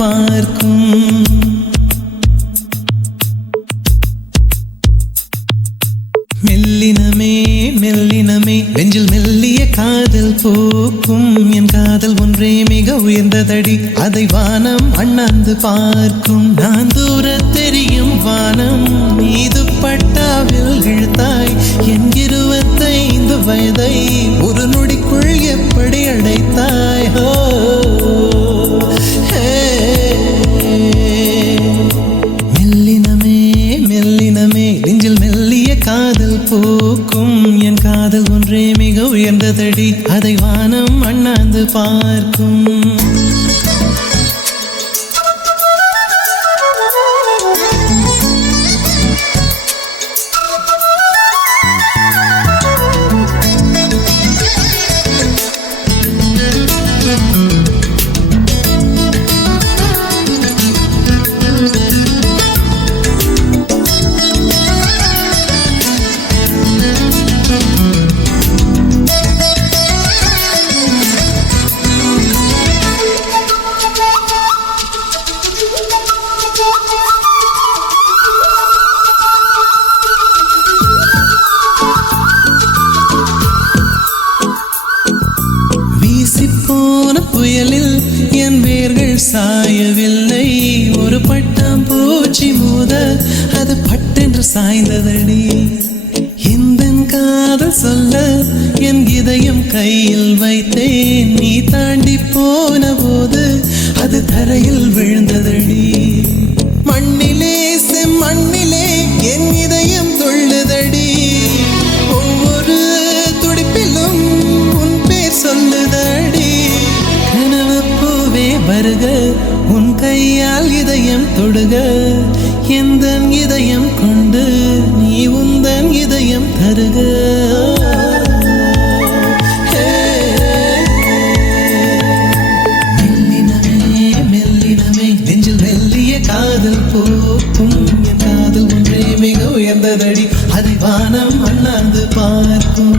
பார்க்கும். மெல்லினமே மெல்லினமே நெஞ்சில் மெல்லிய காதல் பூக்கும். என் காதல் ஒன்றே மிக உயர்ந்ததடி, அதை வானம் அண்ணாந்து பார்க்கும். நான் தூர தெரியும் வானம் மீது பட்டாவில் இழுத்தாய். என் 25 வயதை ஒரு நொடிக்குள் எப்படி அடைத்தாய்? மெல்லினமே மெல்லினமே நெஞ்சில் மெல்லிய காதல் பூக்கும். என் காதல் ஒன்றே மிக உயர்ந்ததடி, அதை வானம் அண்ணாந்து பார்க்கும். புயலில் என் வேர்கள் சாயவில்லை. ஒரு பட்டாம் பூச்சி மோத அது பட்டென்று சாய்ந்ததடி. இந்த காதல் சொல்ல என் இதயம் கையில் வைத்தேன். நீ தாண்டி போன போது அது தரையில் விழுந்ததடி. மண்ணிலே செம்மண்ணிலே என் இதயம் துள்ளுதடி. ஒவ்வொரு துடிப்பிலும் உன் பேர் சொல்லுதடி. வருக உன் கையால் இதயம் தொடுக. எந்தன் இதயம் கொண்டு நீ உந்தன் இதயம் தருக. மெல்லினமே மெல்லினமே நெஞ்சில் மெல்லிய காதல் பூக்கும். என் காதல் ஒன்றே மிக உயர்ந்ததடி, அதை வானம் அண்ணாந்து பார்க்கும்.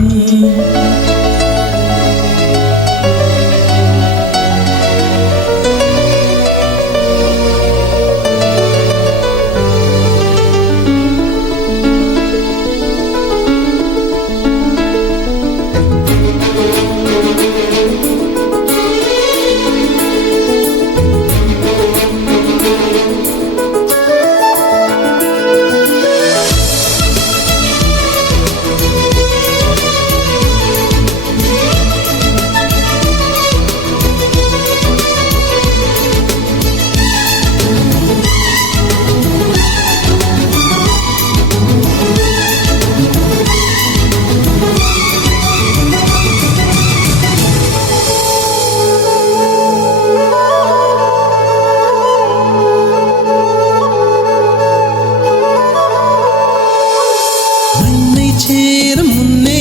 சேரும் முன்னே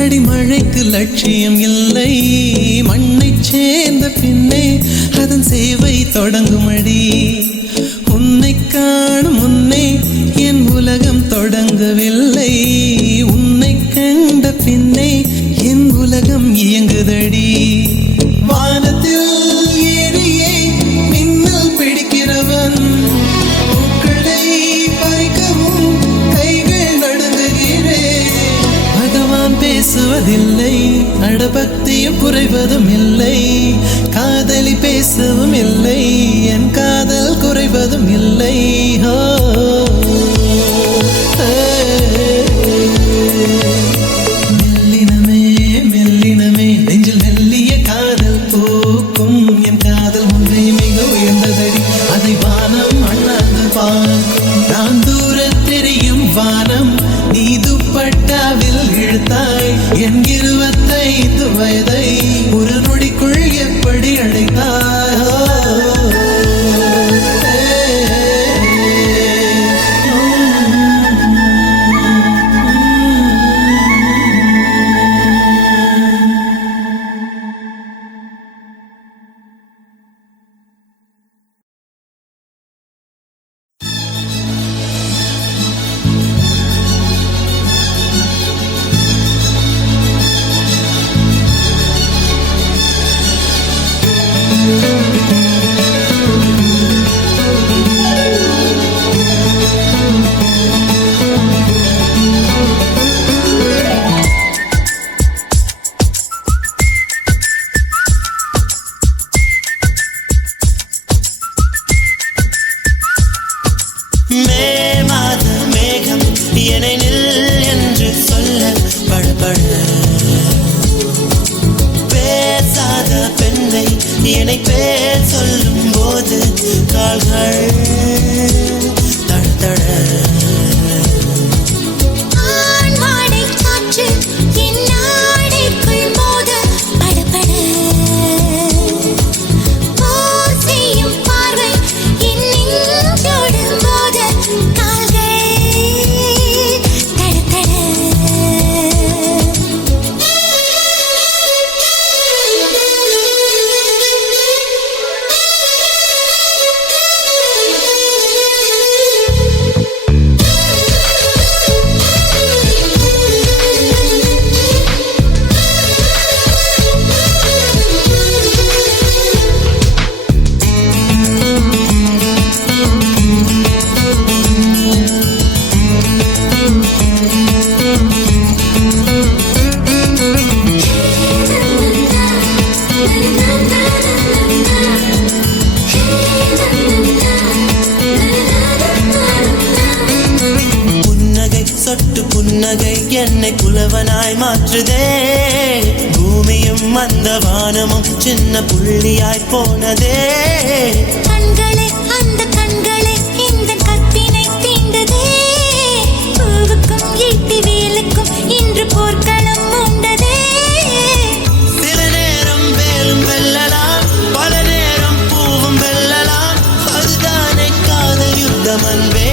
அடிமழைக்கு லட்சியம் இல்லை. மண்ணை சேர்ந்த பின்னே அதன் சேவை தொடங்குமடி. உன்னை காணும் முன்னே என் உலகம் தொடங்கவில்லை. உன்னை கண்ட பின்னே என் உலகம் இயங்குதடி. வானத்தில் ஏறியே மின்னல் பிடிக்கிறவன் பூக்களை பறிக்கவும் கைகள் நடுங்குகிறேன். பகவான் பேசுவதில்லை, அடபக்தியும் குறைவதும் இல்லை. காதலி பேசவும் இல்லை, என் காதல் குறைவதும் இல்லை. மெல்லினமே மெல்லினமே நெஞ்சில் மெல்லிய காதல் பூக்கும். என் காதல் ஒன்றே மிக உயர்ந்ததடி, அதை வானம் அண்ணாந்து பார்க்கும். நான் தூர தெரியும் வானம் நீ துப்பட்டாவில் இழுத்தாய். என் 25 வயதை ஒரு நொடிக்குள் எப்படி அடைத்தாய்? என்னை நில் என்று சொல்ல படபட பேசாத பெண்ணை என்னை பேர் சொல்லும் போது கால்கள் தடதட புன்னகை என்னை புலவனாய் மாற்றுதே பூமியும் அந்த வானமும் சின்ன புள்ளியாய் போனதே கண்களை அந்த கண்களை இந்த கற்பினை தீண்டதே பூவுக்கும் ஈட்டி வேலுக்கும் இன்று போர்க்களம் உண்டதே சில நேரம் வேலும் வெல்லலாம் பல நேரம் பூவும் வெல்லலாம் அதுதானே காதல் யுத்தம் அன்பே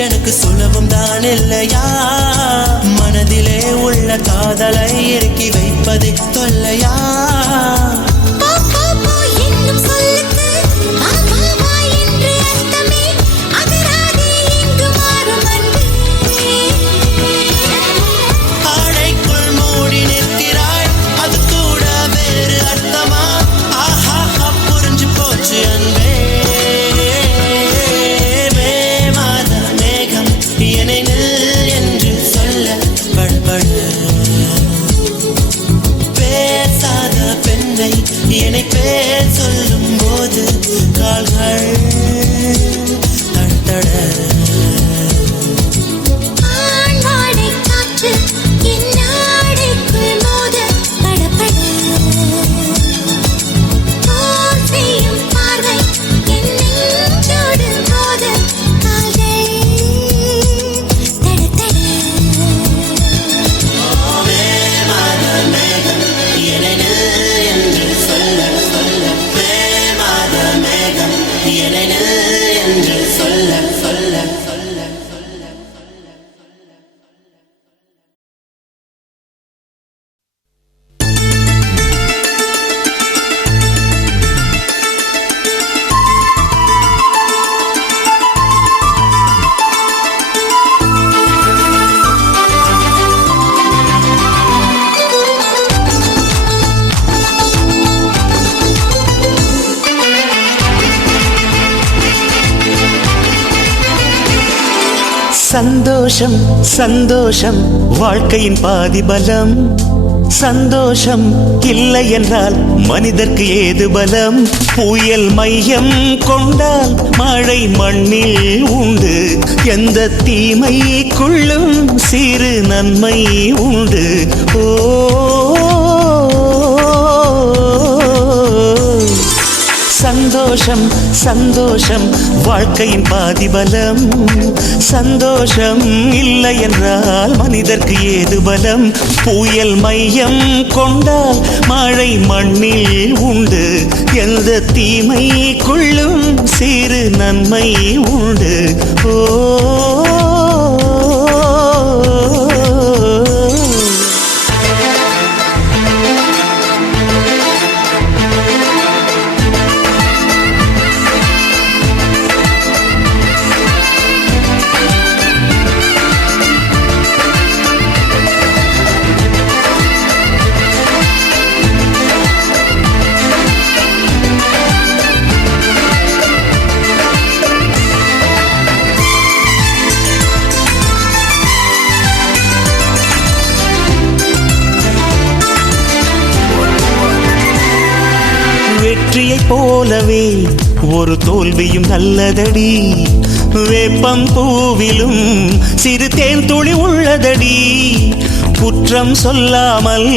எனக்கு சுலபம் தான் இல்லையா மனதிலே உள்ள காதலை இறுக்கி வைப்பது தொல்லையா ஆடைக்குள் மூடி நிற்கிறாய் அது கூட வேறு அர்த்தமா ஆஹா புரிஞ்சு போச்சு அன்பே என்னை பேர் சொல்லும் போது கால்கள் தடதட Tiene சந்தோஷம் சந்தோஷம் வாழ்க்கையின் பாதி பலம். சந்தோஷம் இல்லை என்றால் மனிதர்க்கு ஏது பலம்? புயல் மையம் கொண்டால் மழை மண்ணில் உண்டு. எந்த தீமைக்குள்ளும் சிறு நன்மை உண்டு. ஓ சந்தோஷம் சந்தோஷம் வாழ்க்கையின் பாதி பலம். சந்தோஷம் இல்லை என்றால் மனிதர்க்கு ஏது பலம்? புயல் மையம் கொண்டால் மழை மண்ணில் உண்டு. எந்த தீமைக்குள்ளும் சிறு நன்மை உண்டு. ஓ வெற்றியைப் போலவே ஒரு தோல்வியும் நல்லதடி. வேப்பம் பூவிலும் சிறு தேன் துளி உள்ளதடி. குற்றம் சொல்லாமல்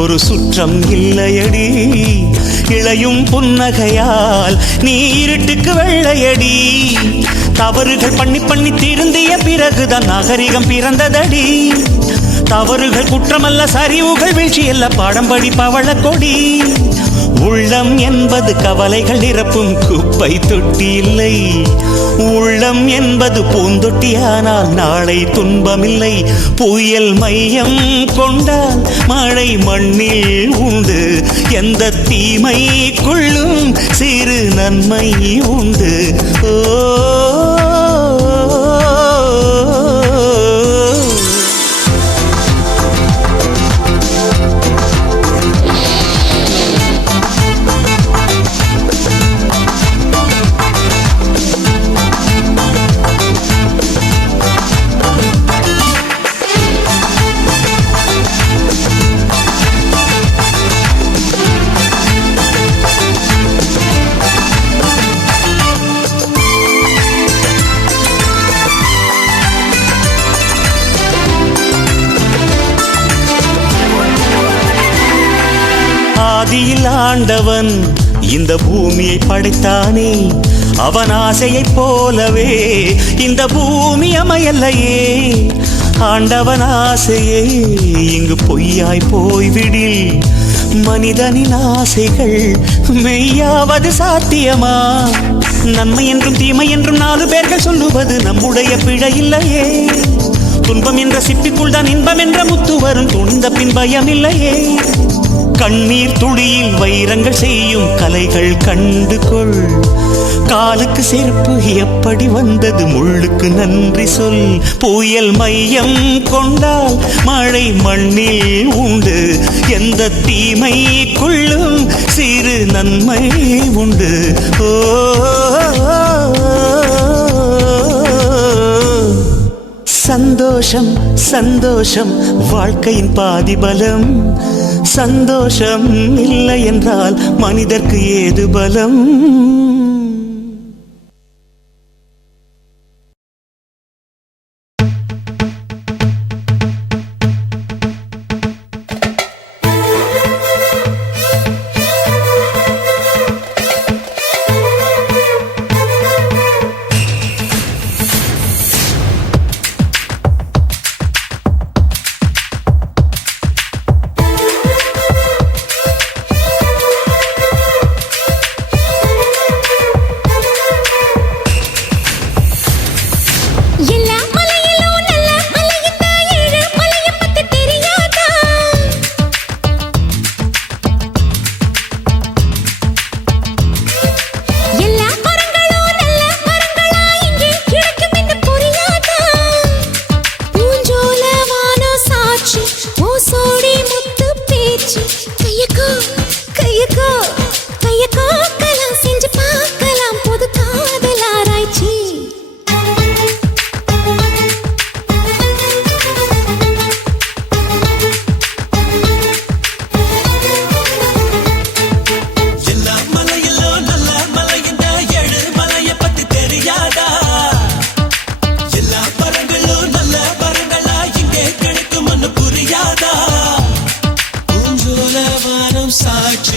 ஒரு சுற்றம் இல்லையடி. இளையும் புன்னகையால் நீ இருட்டுக்கு வெள்ளையடி. தவறுகள் பண்ணி பண்ணி திருந்திய பிறகுதான் நாகரிகம் பிறந்ததடி. தவறுகள் குற்றமல்ல, சரிவுகள் வீழ்ச்சியல்ல, பாடம் படி பவள கொடி. உள்ளம் என்பது கவலைகள் நிரப்பும் குப்பை தொட்டி இல்லை. உள்ளம் என்பது பூந்தொட்டியானால் நாளை துன்பமில்லை. புயல் மையம் கொண்டால் மழை மண்ணில் உண்டு. எந்த தீமைக்குள்ளும் சிறு நன்மை உண்டு. ஓ ஆதியில் ஆண்டவன் இந்த பூமியை படைத்தானே. அவன் ஆசையைப் போலவே இந்த பூமி அமையல்லையே. ஆண்டவன் ஆசையே இங்கு பொய்யாய் போய்விடில் மனிதனின் ஆசைகள் மெய்யாவது சாத்தியமா? நன்மை என்றும் தீமை என்றும் 4 பேர்கள் சொல்லுவது நம்முடைய பிழை இல்லையே. துன்பம் என்ற சிப்பிக்குள் தான் இன்பம் என்ற முத்து வரும். துணிந்த பின் பயம் இல்லையே. கண்ணீர் துளியில் வைரங்கள் செய்யும் கலைகள் கண்டு கொள். காலுக்கு செருப்பு எப்படி வந்தது, முள்ளுக்கு நன்றி சொல். புயல் மையம் கொண்டால் மழை மண்ணில் உண்டு. எந்த தீமைக்குள்ளும் சிறு நன்மை உண்டு. ஓ சந்தோஷம் சந்தோஷம் வாழ்க்கையின் பாதி பலம். சந்தோஷம் இல்லை என்றால் மனிதர்க்கு ஏது பலம்?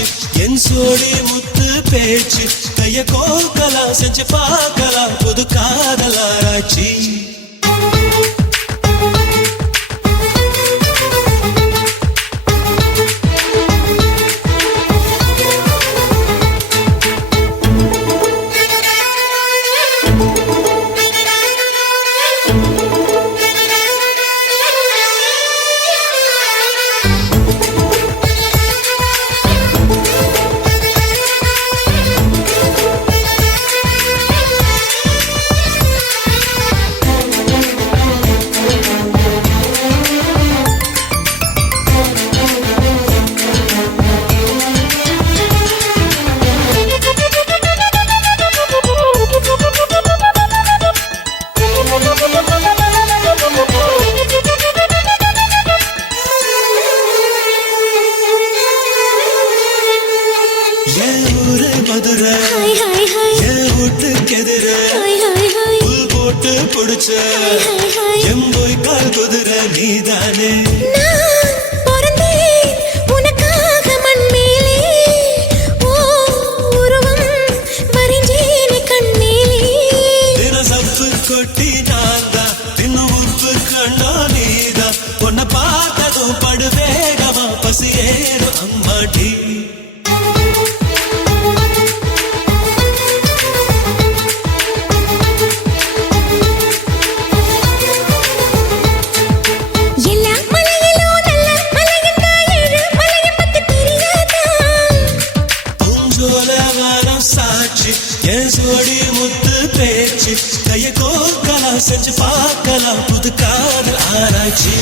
சாட்சி என் சோடி முத்து பேச்சு கைய கோக்கலாம் செஞ்சு பார்க்கலாம் புது காதலாராய்ச்சி மதுரை வீட்டுக்கெதிர புல் போட்டு புடிச்ச எம்போய் கால் குதிரை நீதானே தினசப்பு கொட்டி நான்தா தின்னு உப்பு கண்ணா நீதா பொண்ண பார்த்ததும் படு வேகமா பசியேறும் அம்மாடி என் சோடி முத்து பேச்சு கைய கோக்கலாம் செஞ்சு பார்க்கலாம் புது காதல் ஆராய்ச்சி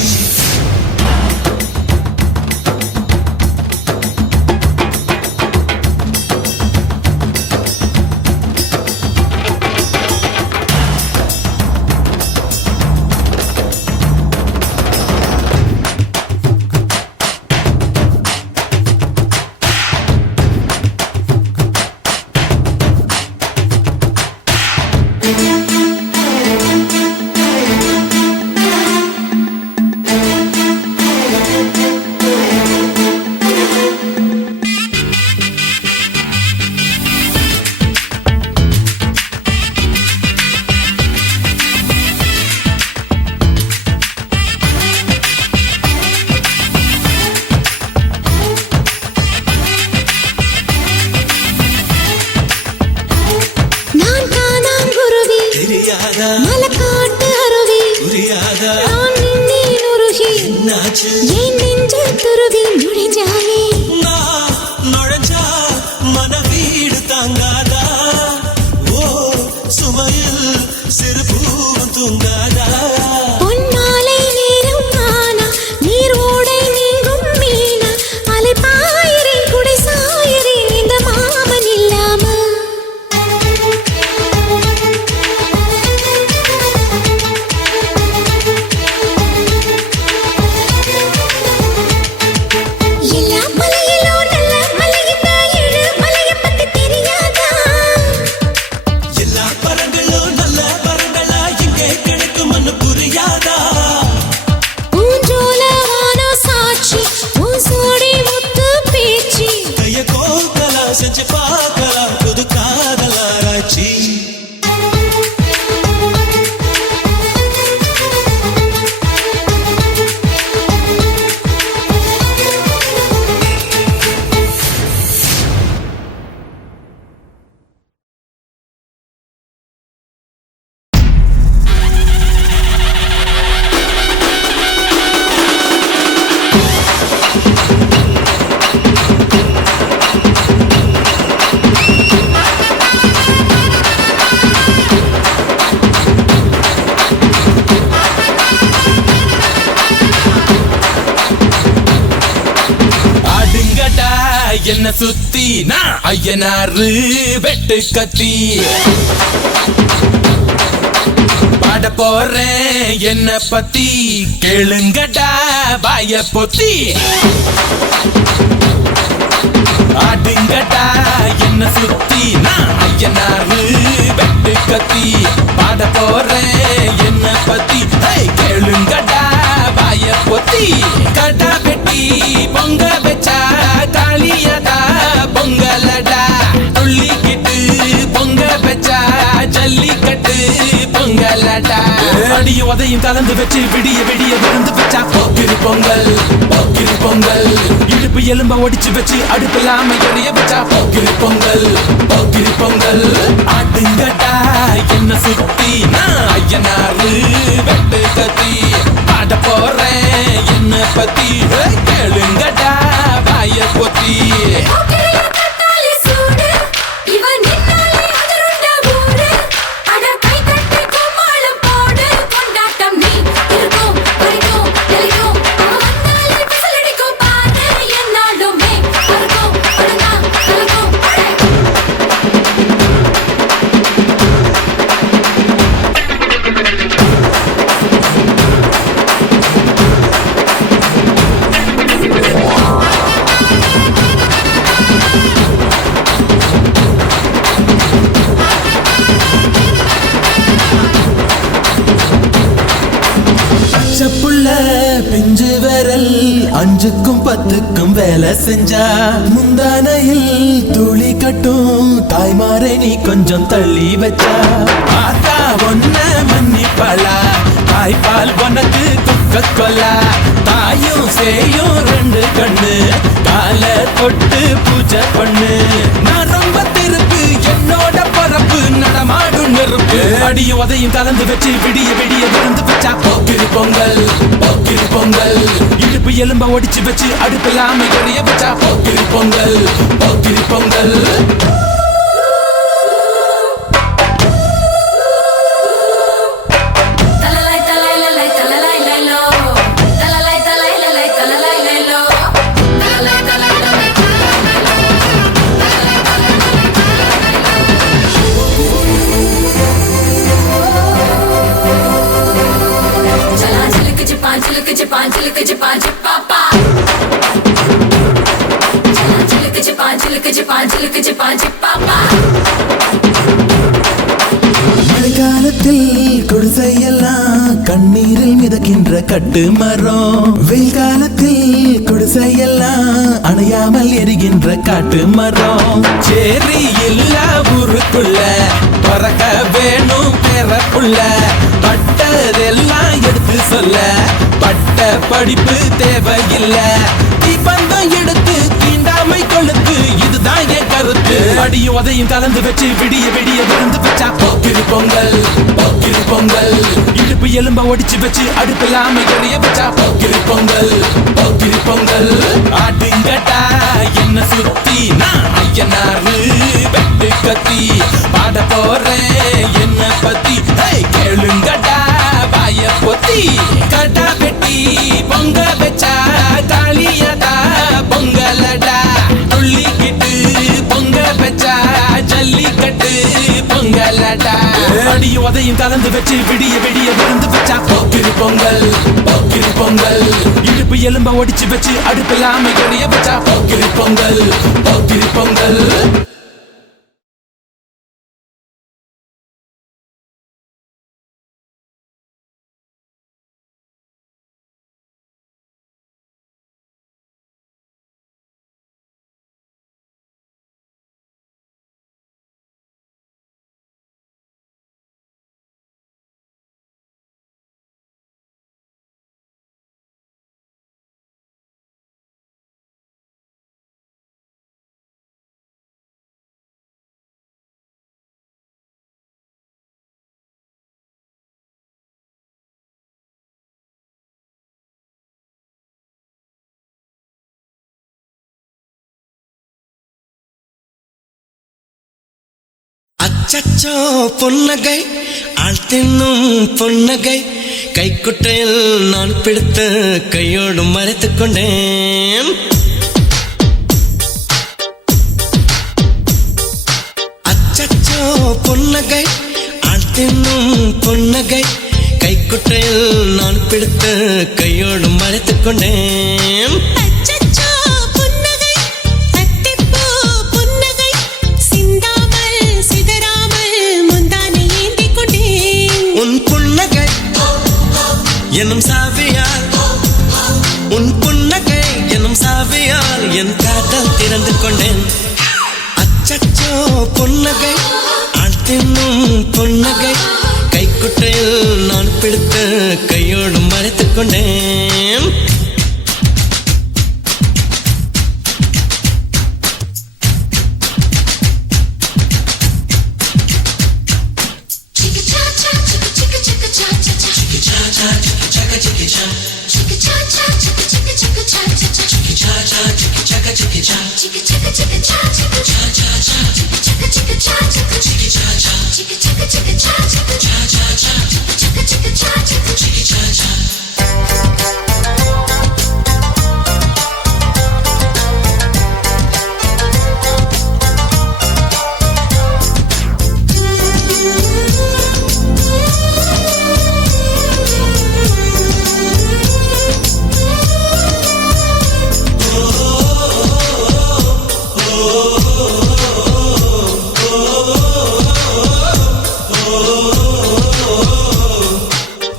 மலக்காட்டு அருவி புரியாதா என்னாச்சு என் நெஞ்சு துருவி நுழைஞ்சாயே நான் நுழைஞ்சா மன வீடு தாங்காதா ஓ சுமையில் சிறு பூவும் தூங்காதா பொன்மாலை நேரம் ஆனா நீர் ஓடை நீங்கும் மீனா அலை பாயிரேன் குடை சாயிரேன் இந்த மாமன் இல்லாம செஞ்சு பார்க்கலாம் புது காதலாராய்ச்சி என்ன சுத்தி நான் ஐயனாரு வெட்டு கத்தி பாட போறேன் என்ன பத்தி கேளுங்கடா வாய பொத்தி ஆடுங்கடா என்ன சுத்தி நான் ஐயனாரு வெட்டு கத்தி பாட போறேன் என்ன பத்தி கேளுங்கடா வாய பொத்தி கடா வெட்டி பொங்க வச்சா காளியதா அடியும் உதையும் கலந்து வச்சு விடிய விடிய விருந்து வச்சா போக்கிரி பொங்கல் போக்கிரி பொங்கல். இடுப்பு எலும்ப ஒடிச்சு வச்சு அடுப்பில்லாம எரிய வச்சா போக்கிரி பொங்கல் போக்கிரி பொங்கல். ஆட்டுங்கட்டா என்ன சுத்தி நான் ஐயனாரு வெட்டு கத்தி பாட போறேன் என்ன பத்தி கேளுங்கட்டா வாய பொத்தி. பிஞ்சு விரல் 5க்கும் 10க்கும் வேலை செஞ்சா முந்தானையில் துளி கட்டும் தாய்மாரை நீ கொஞ்சம் தள்ளி வச்சா ஆத்தா ஒன்ன மன்னிப்பலா தாய்ப்பால் உனக்கு துக்க கொல்லா. தாயும் சேயும் 2 கண்ணு கால தொட்டு பூஜை பண்ணு. நான் ரொம்ப திருப்பு என்னோட பரப்பு நடமாடும் நெருப்பு. அடியும் உதையும் கலந்து வச்சு விடிய விடிய விருந்து வச்சா போக்கிரி பொங்கல் போக்கிரி பொங்கல். இடுப்பு எலும்ப ஒடிச்சு வச்சு அடுப்பில்லாம எரிய வச்சா போக்கிரி பொங்கல் போக்கிரி பொங்கல். மழைக்காலத்தில் குடிசையெல்லாம் கண்ணீரில் மிதக்கின்ற கட்டு மரம். வெயில் காலத்தில் குடிசையெல்லாம் அணையாமல் எரிகின்ற காட்டு மரம். சேரி இல்லா ஊருக்குள்ள பறக்க வேணும் பெறப்புள்ள. பட்டதெல்லாம் எடுத்து சொல்ல பட்ட படிப்பு தேவையில்லை. தீபந்தம் எடுத்து தீண்டாமை கொழுத்து இதுதான் என் கருத்து. அடியும் உதையும் கலந்து வச்சு விடிய விடிய விருந்து வச்சா போக்கிரி பொங்கல் போக்கிரி பொங்கல். இடுப்பு எலும்ப ஒடிச்சு வச்சு அடுப்பில்லாம எரிய வச்சா போக்கிரி பொங்கல் போக்கிரி பொங்கல். ஆட்டுங்கட்டா என்ன சுத்தி நான் ஐயனாரு வெட்டு கத்தி பாட போறேன் என்ன பத்தி கேளுங்கட்டா வாய பொத்தி. கடா வெட்டி பொங்க வச்சா காளியடா பொங்கலடா. துள்ளிக்கிட்டு பொங்க வச்சா ஜல்லிக்கட்டு பொங்கலடா. அடியும் உதையும் கலந்து வச்சு விடிய விடிய விருந்து வச்சா போக்கிரி பொங்கல் போக்கிரி பொங்கல். இடுப்பு எலும்ப ஒடிச்சு வச்சு அடுப்பில்லாம எரிய வச்சா போக்கிரி பொங்கல் போக்கிரி பொங்கல். அச்சச்சோ பொன்னகை ஆள் தின்னும் பொன்னகை கைக்குட்டையில் நான் பிடித்து கையோடு மறைத்துக் கொண்டேன். அச்சச்சோ பொன்னகை ஆள் தின்னும் பொன்னகை கைக்குட்டையில் நான் பிடித்து கையோடு மறைத்துக் கொண்டேன். எனும் சாவியால் உன் புன்னகை எனும் சாவியால் என் காதல் திறந்து கொண்டேன். அச்சச்சோ பொன்னகை ஆள் தின்னும் பொன்னகை கை கைக்குட்டையில் நான் பிடித்த கையோடு மறைத்துக் கொண்டேன்.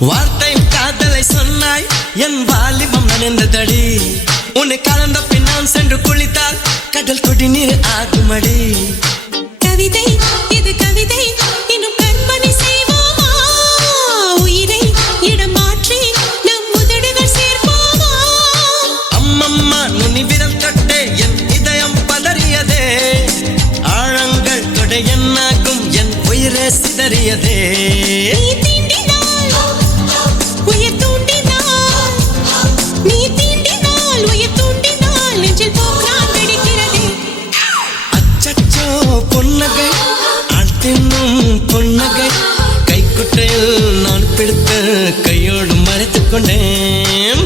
வார்த்தை காதலை சொன்னாய் என் வாலிபம் நனைந்ததடி. உன்னை கலந்த பின் நான் சென்று குளித்தால் கடல் கொடி நீர் ஆகுமடி. கவிதை இது கவிதை இன்னும் கற்பனை செய்வோமா? உயிரை இடம் மாற்றி நம் உதடுகள் சேர்ப்போமா? அம்மம்மா நுனி விரல் கட்டே என் இதயம் பதறியதே. ஆழங்கள் கொடை என்னாகும் என் உயிரே சிதறியதே. பொன்னகை ஆழ்த்தின்னும் பொன்னகை கைக்குட்டையில் நான் பிடித்த கையோடு மறைத்துக் கொண்டேன்.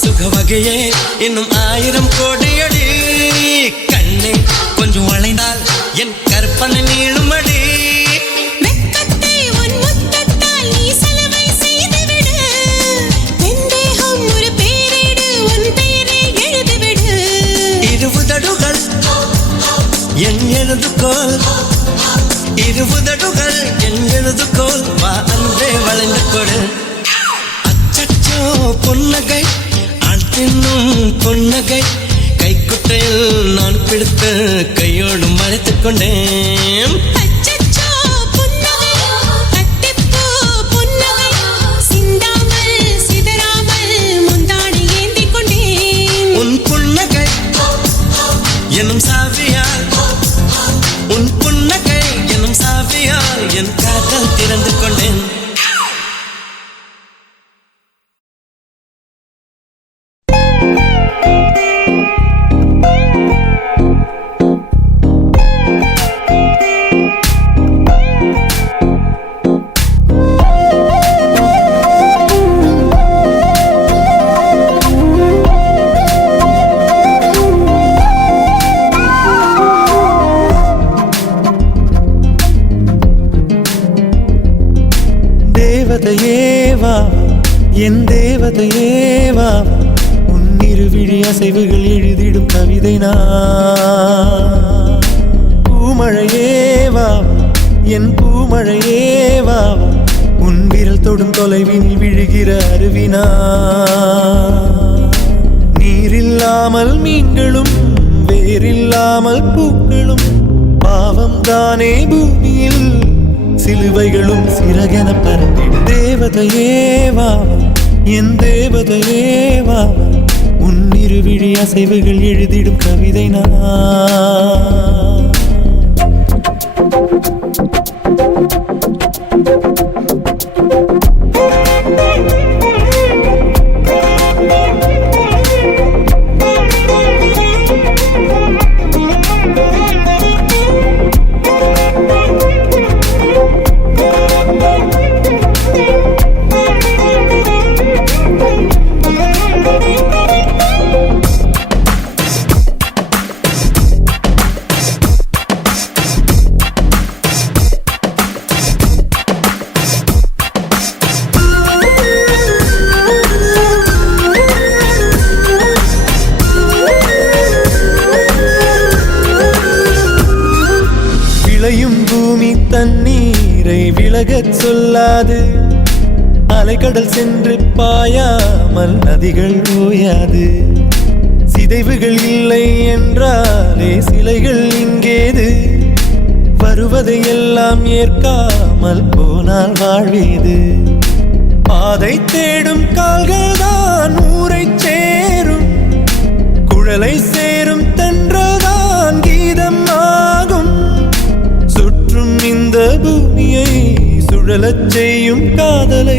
சுகவகையே இன்னும் 1000 கோடியடி. கண்ணே கொஞ்சம் வளைந்தால் என் கற்பனை நீளுமடி. வெட்கத்தை உன் முத்தத்தால் நீ சலவை செய்துவிடு. வெந்தேகம் ஒரு பேரிடு உன் பெயரை எழுதிவிடு. இருபுதடுகள் என் எழுதுகோல். இருபுதடுகள் என் எழுதுகோல். வா அன்பே வளைந்து கொடு. அச்சச்சோ பொன்னகை ஆழ்த்தின்னும் பொன்னகை கைக்குட்டையில் நான் பிடித்த கையோடு மறைத்துக் கொண்டேன். அச்சச்சோ புன்னகை அத்திப்பூ புன்னகை சிந்தாமல் சிதறாமல் முந்தானை ஏந்திக் கொண்டேன். உன் புன்னகை எனும் சாவியால் உன் புன்னகை எனும் சாவியால் என் காதல் திறந்து கொண்டேன். தேவதையேவா என் தேவதையேவா உன் இருவிழி அசைவுகள் எழுதிடும் கவிதை நான். பூமழையேவா என் பூமழையேவா உன் விரல் தொடும் தொலைவினில் விழுகிற அருவினா. நீரில்லாமல் மீன்களும் வேரில்லாமல் பூக்களும் பாவம் தானே பூமியில் சிலுவைகளும் சிறகென பறந்திடும். தேவதையேவா என் தேவதையேவா உன் இருவிழி அசைவுகள் எழுதிடும் கவிதை நான். விலகச் சொல்லாது. அலைக்கடல் சென்று பாயாமல் நதிகள் ஓயாது. சிதைவுகள் இல்லை என்றாலே சிலைகள் இங்கேது. வருவதை எல்லாம் ஏற்காமல் போனால் வாழ்வேது. பாதை தேடும் கால்கள் தான் ஊரை சேரும். குழலை சேரும் தென்றல்தான் கீதம் ஆகும். சுற்றும் இந்த பூமியை சுழலச் செய்யும் காதலை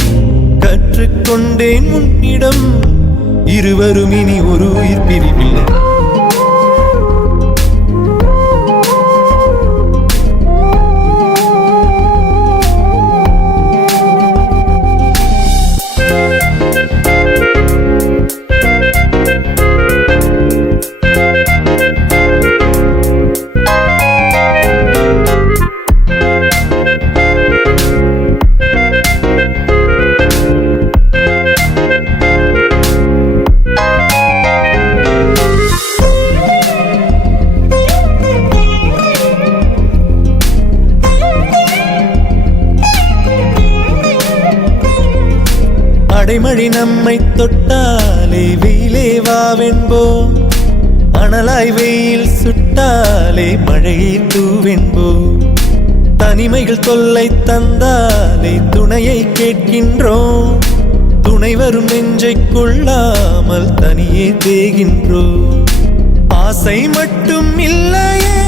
கற்றுக்கொண்டேன் உன்னிடம். இருவரும் இனி ஒரு உயிர் பிரிவில்லை. அடைமழை நம்மை தொட்டாலே வெயிலே வாவென்போம். அனலாய் வெயில் சுட்டாலே மழையை தூவென்போம். தனிமைகள் தொல்லை தந்தாலே துணையை கேட்கின்றோம். துணை வரும் நெஞ்சை கொள்ளாமல் தனியே தேகின்றோம். ஆசை மட்டும் இல்லையே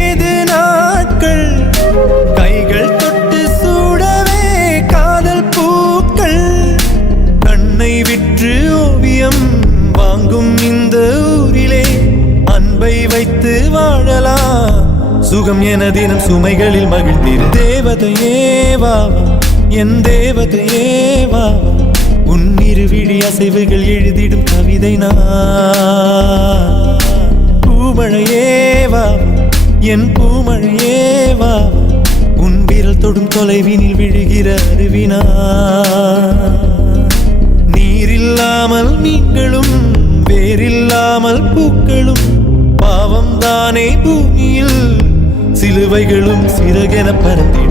ஏது நாட்கள். கைகள் தொட்டு சூடவே காதல் பூக்கள். கண்ணை விற்று ஓவியம் வாங்கும் இந்த ஊரிலே அன்பை வைத்து வாழலாம். சுகம் என தினம் சுமைகளில் மகிழ்ந்திரு. தேவதையே வாவா என் தேவதையே வாவா. உன் இருவிழி அசைவுகள் எழுதிடும் கவிதை நான். பூமழையே வாவா என் பூமழையே வாவா. உன் விரல் தொடும் தொலைவினில் விழுகிற அருவினா. நீரில்லாமல் மீன்களும் வேரில்லாமல் பூக்களும். பாவம் தானே பூமியில் சிலுவைகளும் சிறகென பறந்திடும்.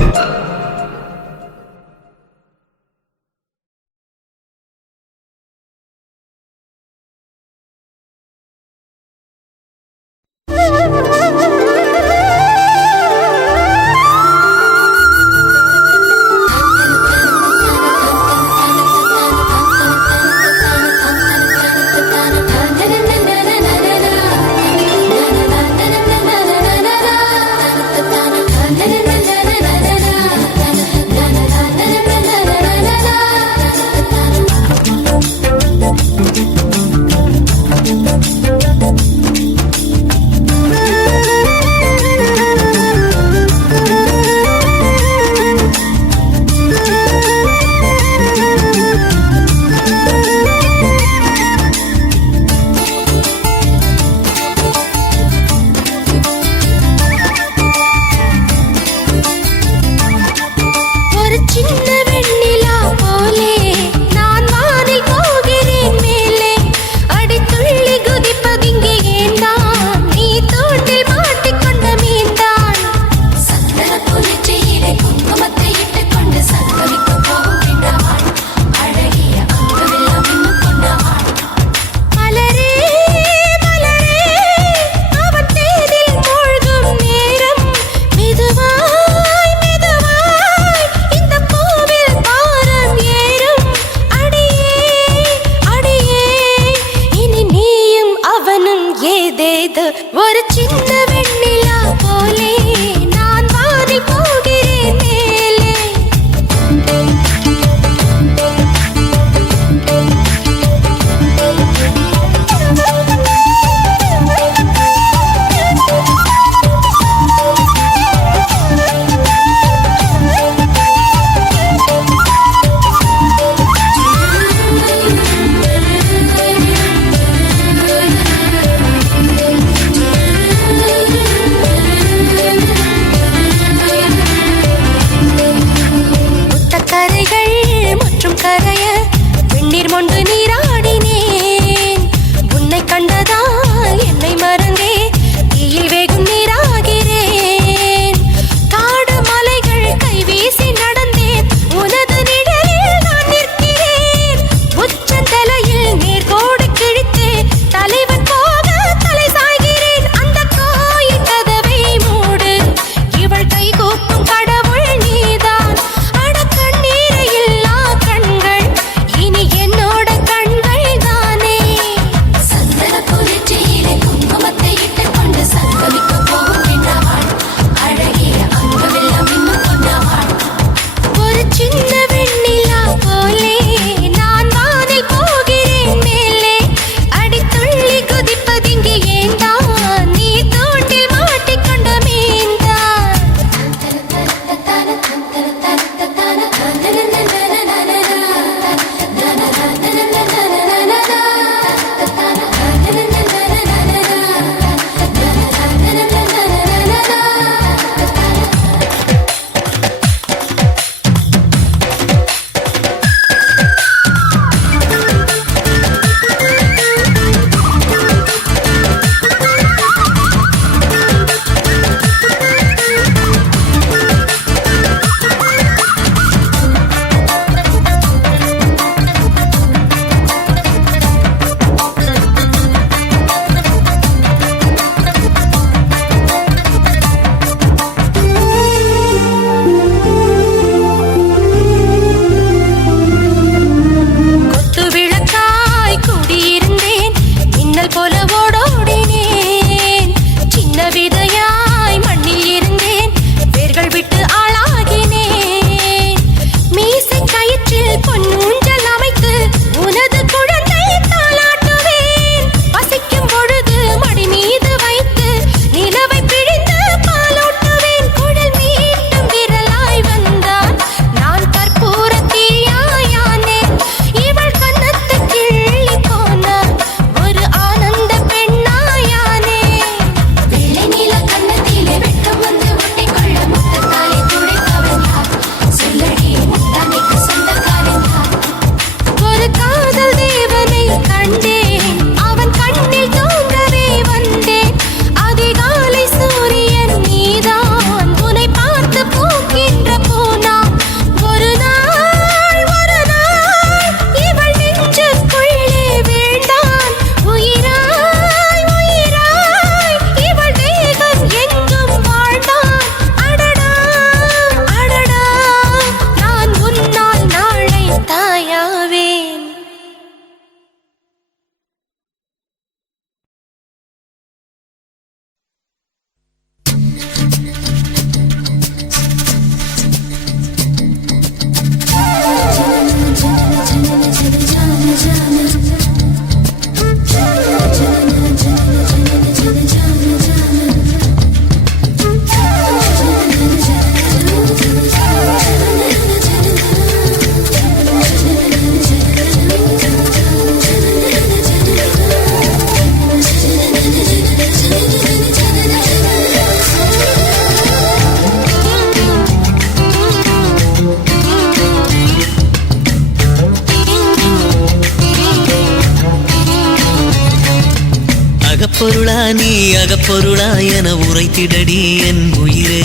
அகப்பொருளா நீ அகப்பொருளா என உரைத்திடடி என் உயிரே,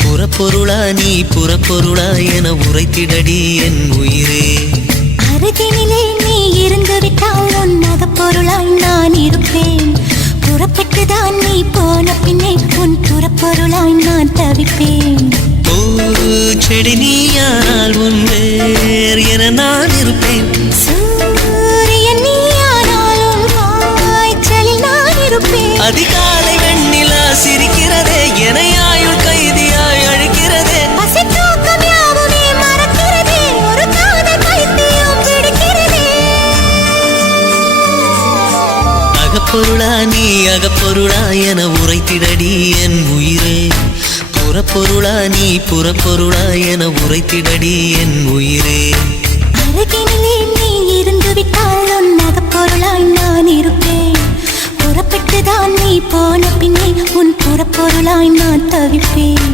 புறப்பொருளா நீ புறப்பொருளா என உரைத்திடடி என் உயிரே. அருகினிலே நீ இருந்து விட்டால் உன் அகப்பொருளாய் நான் இருப்பேன். புறப்பட்டுதான் நீ போன பின்னே உன் புறப்பொருளாய் நான் தவிப்பேன். பூச்செடி நீயானால் உன் வேர் என நான் இருப்பேன். சூரியன் நீயானால் உன் காய்ச்சலில் நான் இருப்பேன். அதிகாலை வெண்ணிலா சிரிக்கிறதே என ஆயுள் கைதியாய் அழைக்கிறதே. பசி தூக்கம் யாவுமே மறக்கிறதே, ஒரு காதல் பைத்தியம் பிடிக்கிறதே. அகப்பொருளா நீ அகப்பொருளா என உரைத்திடடி என் உயிரே, புறப்பொருளா நீ புறப்பொருளா என உரைத்திடடி என் உயிரே. அருகினிலே நீ இருந்து விட்டால் உன் அகப்பொருளாய் நான் இருப்பேன். புறப்பட்டுதான் நீ போன பின்னே உன் புறப்பொருளாய் நான் தவிப்பேன்.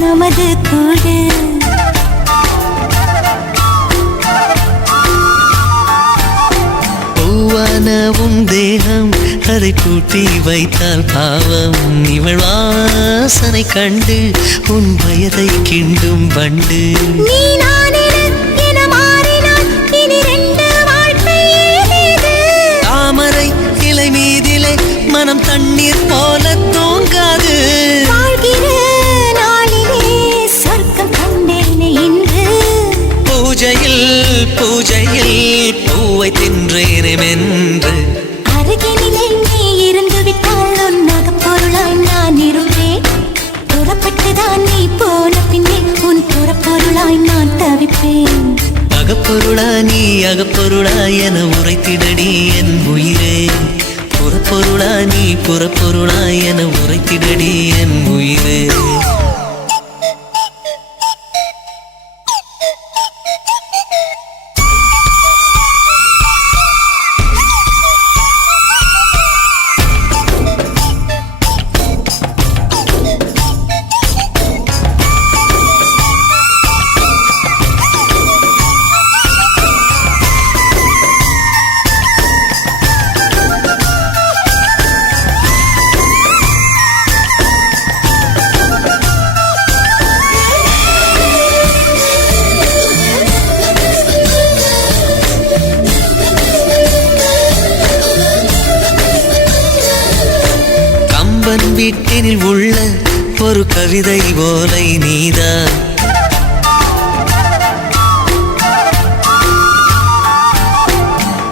நமது கூடு பூவானவும் தேகம் அதை பூட்டி வைத்தால் பாவம். இவள் வாசனை கண்டு உன் வயதை கிண்டும் வண்டு. நீ நான் என மாறினால் இனி ரெண்டு வாழ்க்கை ஏது? தாமரை இலை மீதிலே மனம் தண்ணீர் போல தூங்காது. பூஜையில் பூவை தின்றேனென்று. அருகினிலே நீ இருந்து விட்டால் உன் அகப்பொருளாய் நான் இருப்பேன். புறப்பட்டுதான் நீ போன பின்னே உன் புறப்பொருளாய் நான் தவிப்பேன். அகப்பொருளா நீ அகப்பொருளா என உரைத்திடடி என் உயிரே, புறப்பொருளா நீ புறப்பொருளா என உரைத்திடடி என் உயிரே. வீட்டினில் உள்ள ஒரு கவிதை போலை நீதான்.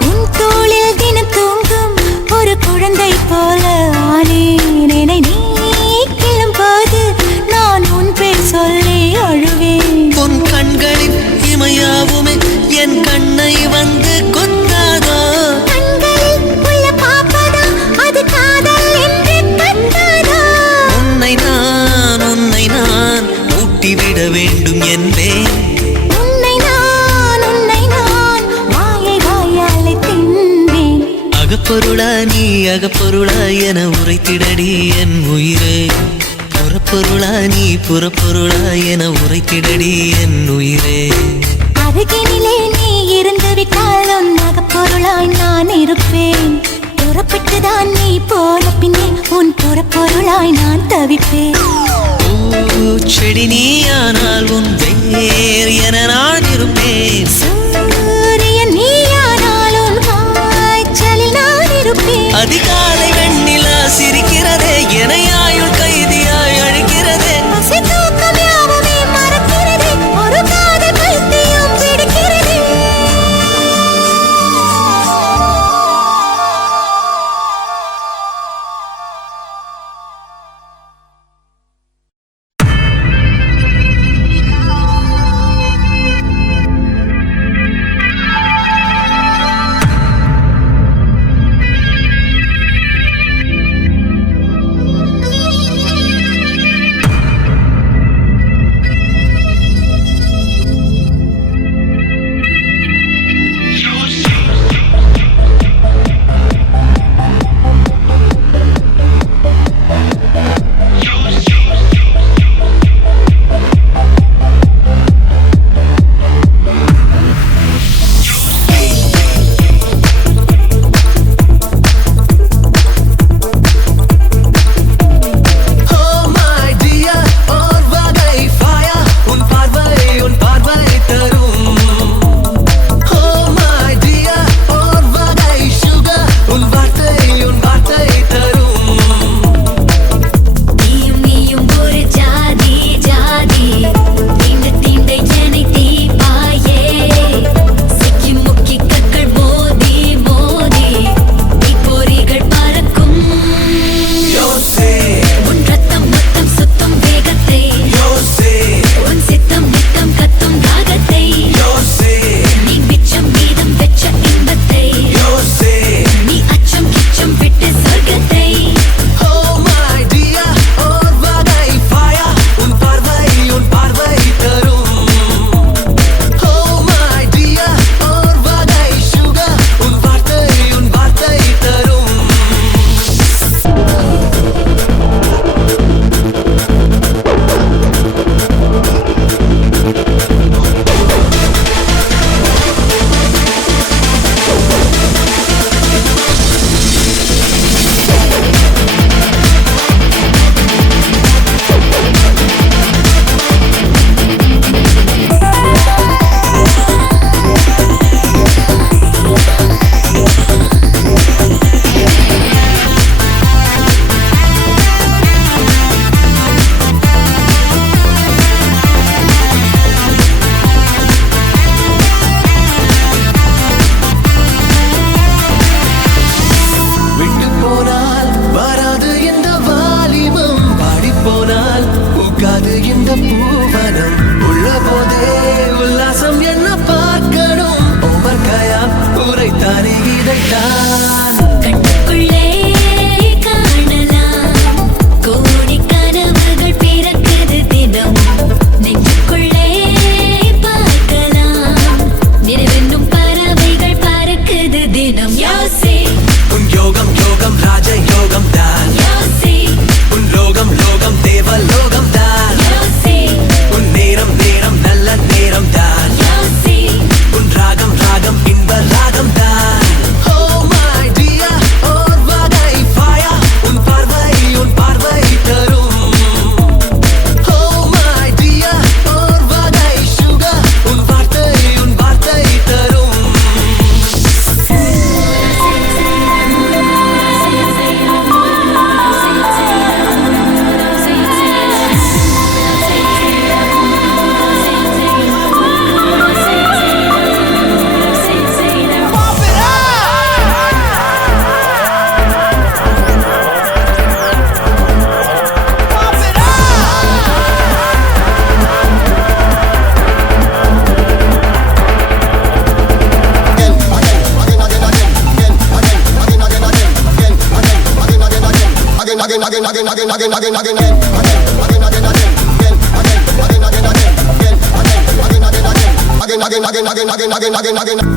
உன் தோளில் தினம் தூங்கும் ஒரு குழந்தை போல ஆனேன். என்னை நீ கிள்ளும் போது நான் உன் பேர் சொல்லி அழுவேன். உன் கண்களின் இமையாவுமே என் கண்ணை வந்து கொத்தாதோ? கண்களில் உள்ள பாப்பதா அது காதல் என்று கத்தாதோ? உன்னை நான் ஊட்டிவிட வேண்டும் என்பேன். உன்னை நான் வாயை வாயாலே தின்பேன். அகப்பொருளா நீ அகப்பொருளா என உரைத்திடடி என் உயிரே, புறப்பொருளா நீ புறப்பொருளா என உரைத்திடடி என் உயிரே. அருகினிலே நீ இருந்து விட்டால் உன் அகப்பொருளாய் நான் இருப்பேன். புறப்பட்டுதான் நீ போன பின்னே உன் புறப்பொருளாய் நான் தவிப்பேன். பூச்செடி நீயானால் உன் வேர் என நான் இருப்பேன். சூரியன் நீயானால் உன் காய்ச்சலில் நான் இருப்பேன். அதிகாலை வெண்ணிலா சிரிக்கிறதே என ஆயுள் கைதியாய் அழைக்கிறதே. பசி தூக்கம் யாவுமே மறக்கிறதே, ஒரு காதல் பைத்தியம் பிடிக்கிறதே.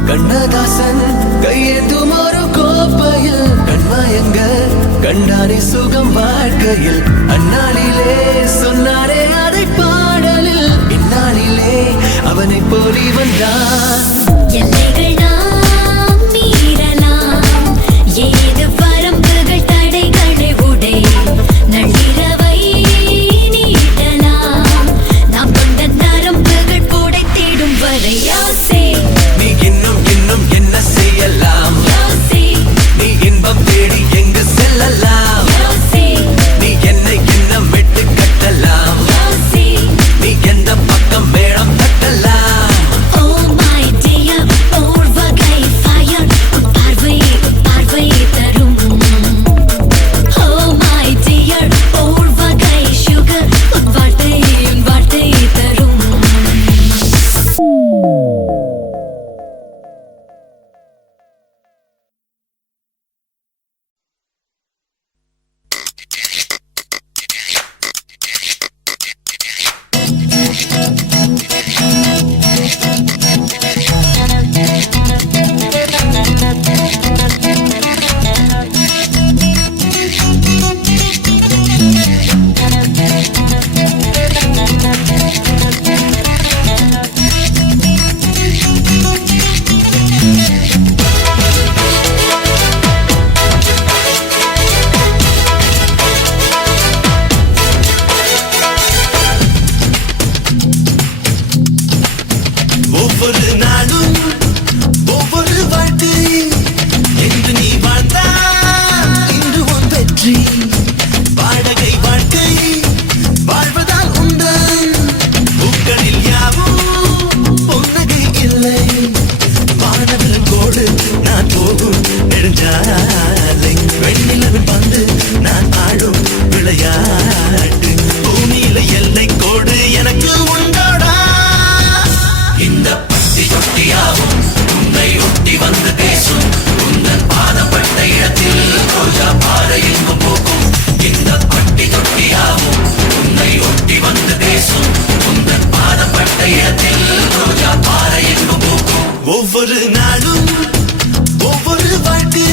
கண்ணதாசன் கையேந்தும் ஒரு கோப்பையில் கண்மயங்க கண்டானே சுகம் வாழ்க்கையில் அந்நாளிலே சொன்னாரே அதை பாடலில் இந்நாளிலே அவனை போலி வந்தான் எல்லைகள் நாம் மீறலாம் ஏது வரம்புகள் தடைகளை உடை நள்ளிரவை நீட்டலாம் நாம் கொண்ட நரம்புகள் புடை தேடும் வரை யோசி நீ இன்னும் இன்னும் என்ன செய்யலாம் யோசி நீ இன்பம் தேடி எங்கு செல்லலாம் யோசி நீ என்னை இன்னும் விட்டு கட்டலாம் யோசி நீ எந்த பக்கம் மேளம் தட்டலாம் Oh my dear ஓர் வகை fire உன் பார்வை தரும் Oh my dear ஓர் வகை sugar உன் வார்த்தை தரும் ஒவ்வொரு நாளும் ஒவ்வொரு வாழ்க்கை என்று நீ வாழ்ந்தால் இன்று உன் வெற்றி வாடகை வாழ்க்கை வாழ்வதால் உந்தன் பூக்களில் யாவும் பொன்னகை இல்லை வானவிலும் கோடு நான் போகும் நெடுஞ்சாலை வெண்ணிலவில் வந்து நான் ஆடும் விளையாட்டு பூமியில எல்லை கோடு எனக்கு உண்டோடா இந்த பட்டி தொட்டியாவும் உன்னை ஒட்டி வந்து பேசும் உந்தன் பாதப்பட்ட இடத்தில் ரோஜா பாறை எங்கும் போக்கும் இந்த பட்டி தொட்டியாவும் உன்னை ஒட்டி வந்து பேசும் உந்தன் பாதப்பட்ட இடத்தில் ரோஜா பாறை எங்கும் போக்கும் ஒவ்வொரு நாளும் ஒவ்வொரு வாழ்க்கை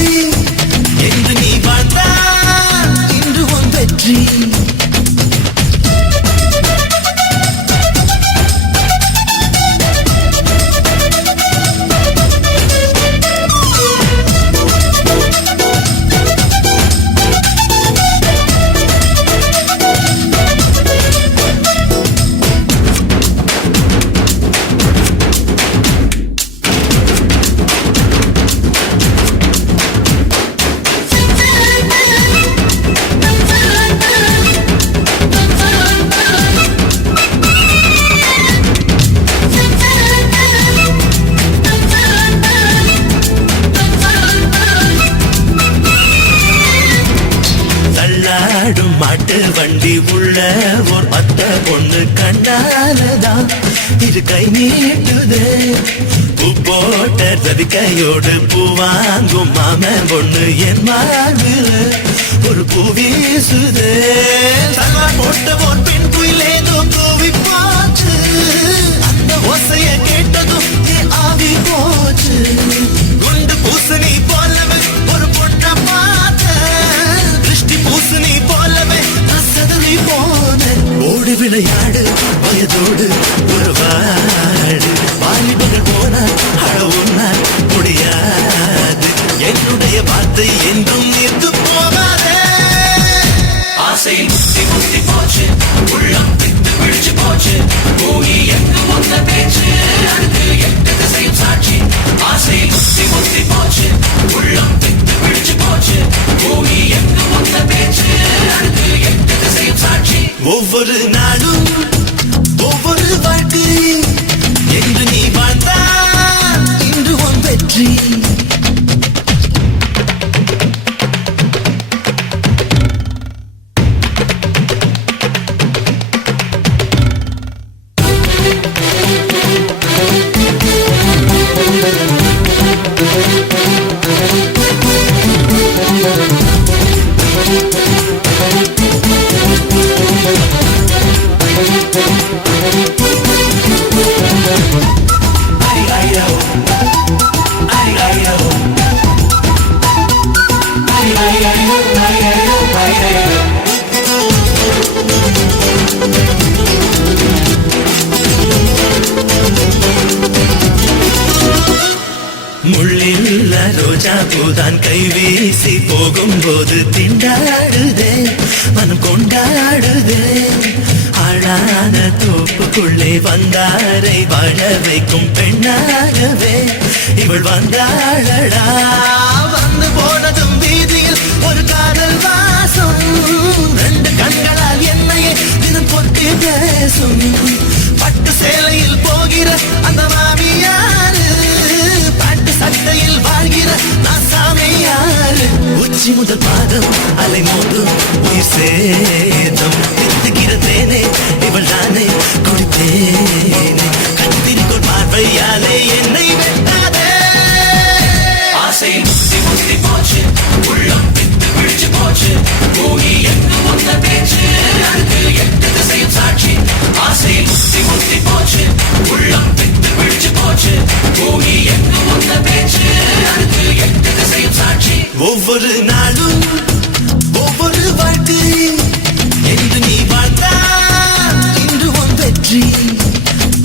என்று நீ வாழ்ந்தால் இன்று உன் வெற்றி தள்ளாடும் மாட்டு வண்டி உள்ள ஒரு பத்த பொண்ணு கண்ணாலதான் இது கை நீட்டுது பூ போட்ட ரவிக்கையோடு பூ வாங்கும் மாமன் பொண்ணு என் வாழ்வில் ஒரு பூ வீசுது தலா போட்ட ஒரு பெண் குயிலேதோ கூவி போச்சு அந்த ஓசைய கேட்டதும் என் ஆவி போச்சு குண்டு பூசணி போலவே ஒரு பொண்ணை பார்த்த திருஷ்டி பூசணி போலவே சதறி போன ஓடி விளையாடு வயதோடு ஒரு வாடு வாலிபர்கள் போனால் அழவுனால் முடியாது என்னுடைய வார்த்தை என்றும் நின்று போகாதே ஆசையில் முத்தி முத்தி போச்சு உள்ளம் விட்டு விழிச்சு போச்சு பூமி எங்கு வந்த பேச்சு அடுத்து எட்டு திசையும் சாட்சி ஆசையில் முத்தி முத்தி போச்சு உள்ளம் விட்டு விழிச்சு போச்சு பூமி எங்கு வந்த பேச்சு அடுத்து எட்டு திசையும் சாட்சி ஒவ்வொரு நாளும் ஒவ்வொரு வாழ்க்கை முள்ளில்ல ரோஜா பூதான் கை வீசி போகும்போது திண்டாடுதே மனம் கொண்டாடுதே ஆளான தோப்புக்குள்ளே வந்தாரை வாழ வைக்கும் பெண்ணாகவே இவள் வந்தாளடா வந்து போனதும் வீதியில் ஒரு காதல் வாசம் ரெண்டு கண்களால் என்னையே தினம் பொத்தி பேசும் பட்டு சேலையில் போகிற அந்த மாமியாரு பாட்டு சட்டையில் வாழ்கிற நான் சாமியாரு உச்சி முதல் பாதம் அலை மோதும் உயிர் சேதம் தித்துகிற தேனே இவள் தானே குடித்தேனே கத்திரிக்கோள் பார்வையாலே என்னை வெட்டாதே ஆசை முத்தி முத்தி போச்சு உள்ளம் வித்து விழிச்சு போச்சு பூமி எங்கும் வந்த பேச்சு அடுத்து எட்டு திசையும் சாட்சி ஆசை முத்தி முத்தி போச்சு உள்ளம் வித்து விழிச்சு போச்சு பூமி எங்கும் வந்த பேச்சு அடுத்து எட்டு திசையும் சாட்சி ஒவ்வொரு நாளும் ஒவ்வொரு வாழ்க்கை என்று நீ வாழ்ந்தால் இன்று உன் வெற்றி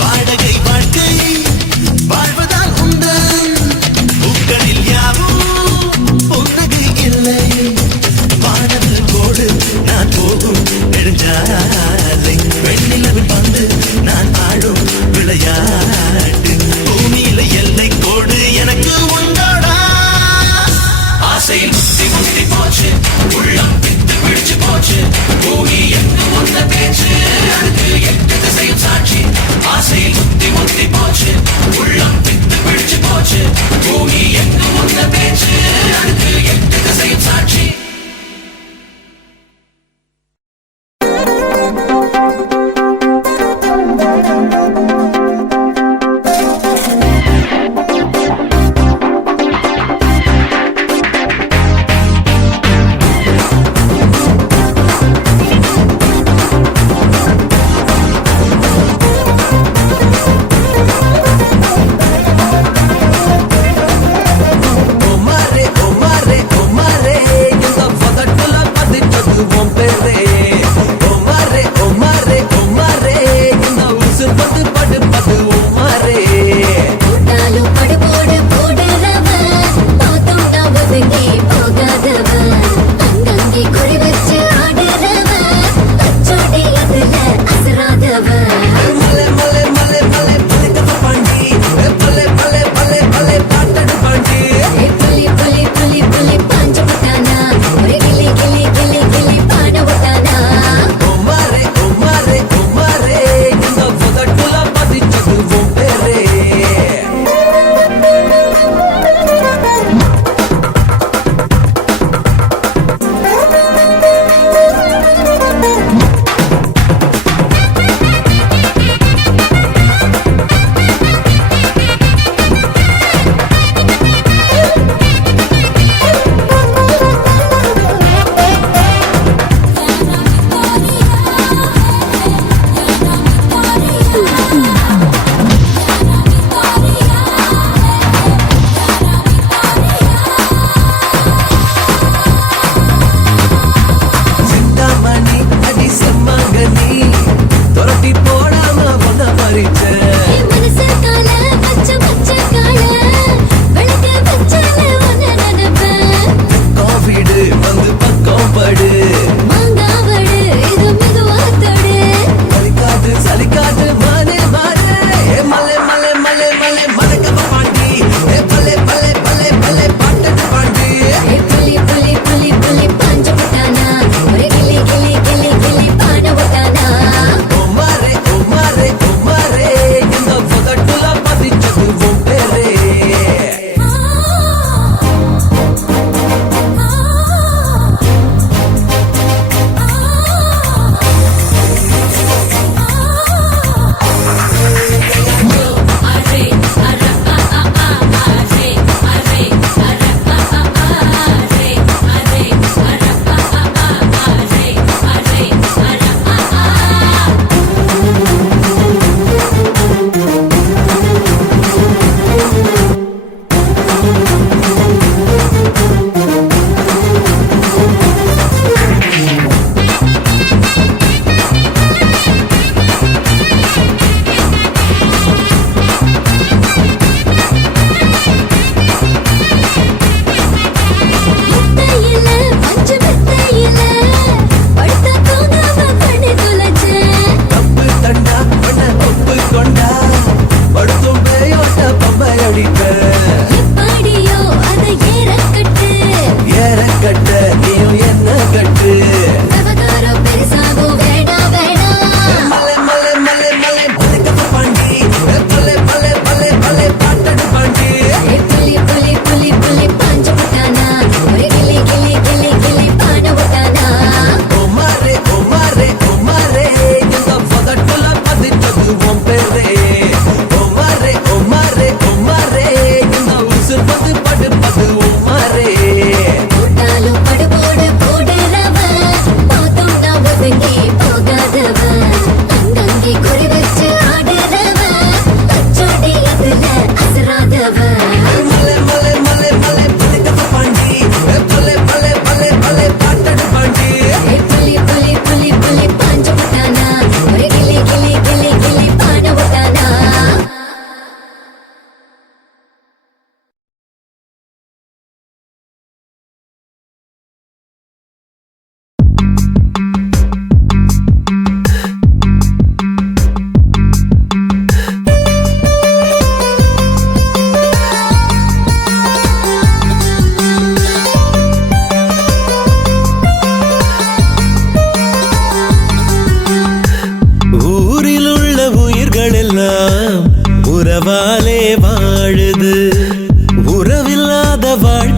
வாடகை வாழ்க்கை வாழ்வதால்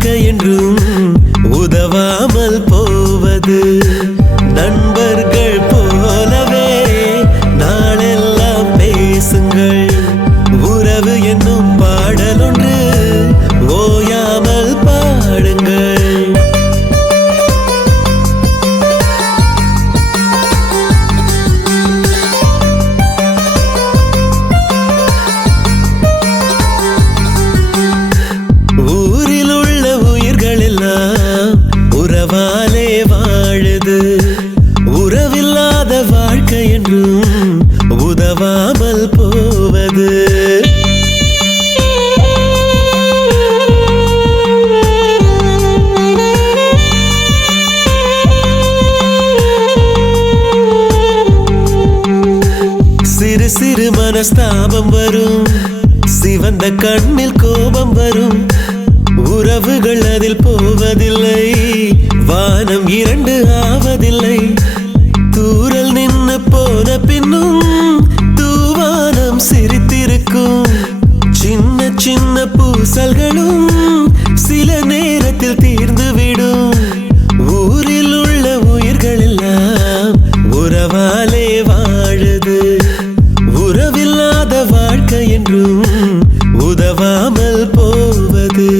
வாழ்க்கை என்றும் உதவாமல் போவது நண்பர்கள் போலவே நாளெல்லாம் பேசுங்கள் உறவு என்னும் பாடலொன்று ஓயாமல் பாடுங்கள் ஊரில் உள்ள உயிர்கள் எல்லாம் உறவாலே வாழுது உறவில்லாத வாழ்க்கை என்றும் உதவாமல் போவது சிறு சிறு மனஸ்தாபம் வரும் சிவந்த கண்ணில் கோபம் வரும் உறவுகள் அதில் போவதில்லை வானம் இரண்டு ஆவதில்லை தூரல் நின்று போன பின்னும் தூவானம் சிரித்திருக்கும் சின்ன சின்ன பூசல்களும் சில நேரத்தில் தீர்ந்துவிடும் ஊரில் உள்ள உயிர்கள் எல்லாம் உறவாலே வாழுது உறவில்லாத வாழ்க்கை என்றும் உதவாமல் போவது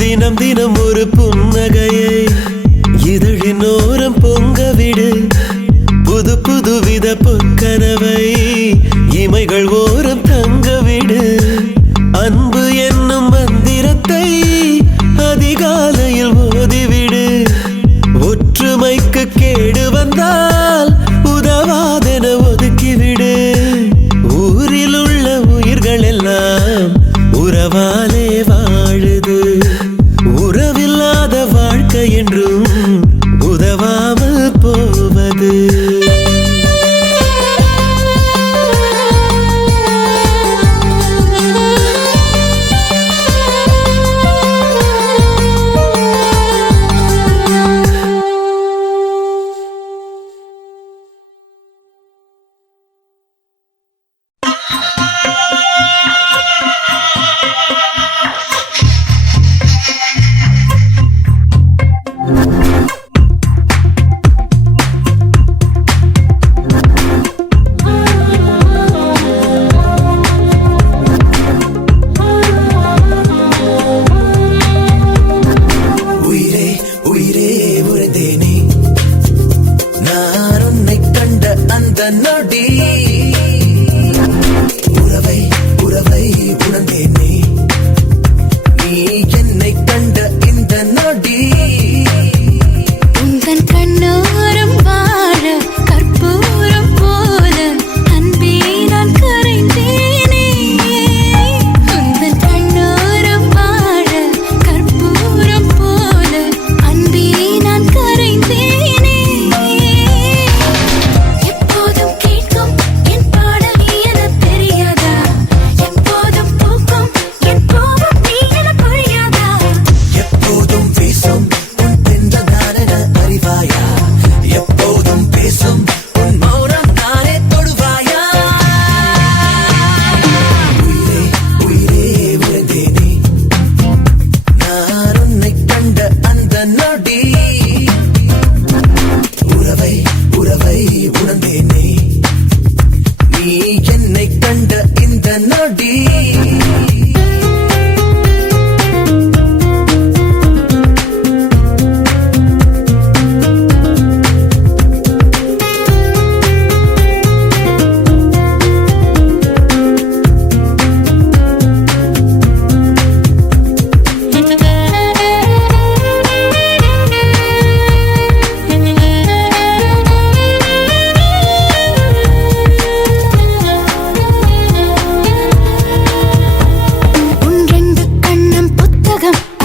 தினம் தினம் ஒரு புன்னகையை இதழின் ஓரம் பொங்க விடு புது புது வித பொற்கனவை இமைகள் ஓரம் தங்க விடு அன்பு என்னும் மந்திரத்தை அதிகாலையில் ஓதிவிடு ஒற்றுமைக்கு கேடு வந்தால் உதவாதென ஒதுக்கிவிடு ஊரில் உள்ள உயிர்கள் எல்லாம் உறவாலே வாழுது உறவில்லாத வாழ்க்கை என்றும் உதவாமல் போவது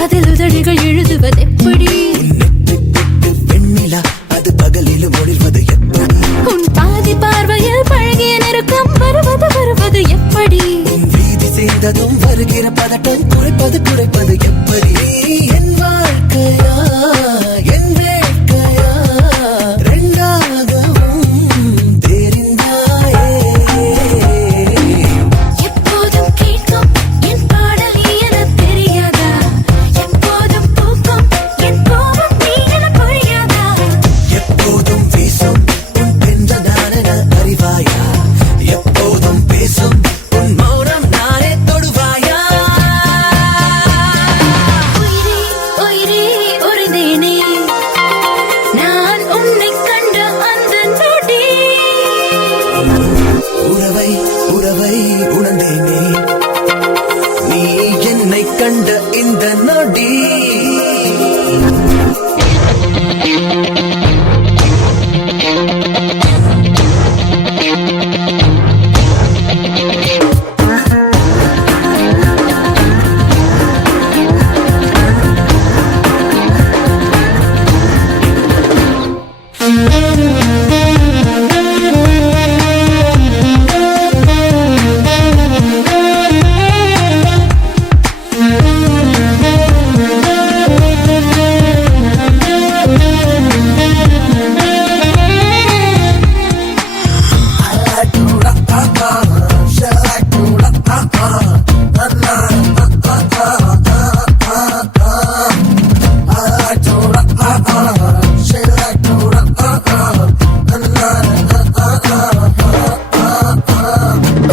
அதில் உதடுகள் எழுதுவதெப்படி வெண்ணிலா அது பகலிலும் ஒளிர்வது எப்படி உன் பாதி பார்வையில் பழகிய நெருக்கம் வருவது எப்படி உன் வீதி செய்ததும் வருகிற பதட்டம் குறைப்பது எப்படி என் வாழ்க்கையா என் வேட்கையா ரெண்டாகவும் தெரிந்தாயே எப்போதும் கேட்கும் என் பாடல் நீ என தெரியாதா எப்போதும் பூக்கும் என் கோபம் நீ என புரியாதா எப்போதும் வீசும் உன் பெண்றதான அறிவாயா எப்போதும் பேசும் உன் மௌனம் நானே தொடுவாயா உயிரே உயிரே உருதேனே நான் உன்னை கண்ட அந்த நொடி உறவை உறவை உணர்ந்தேனே நீ என்னை கண்ட இந்த நொடி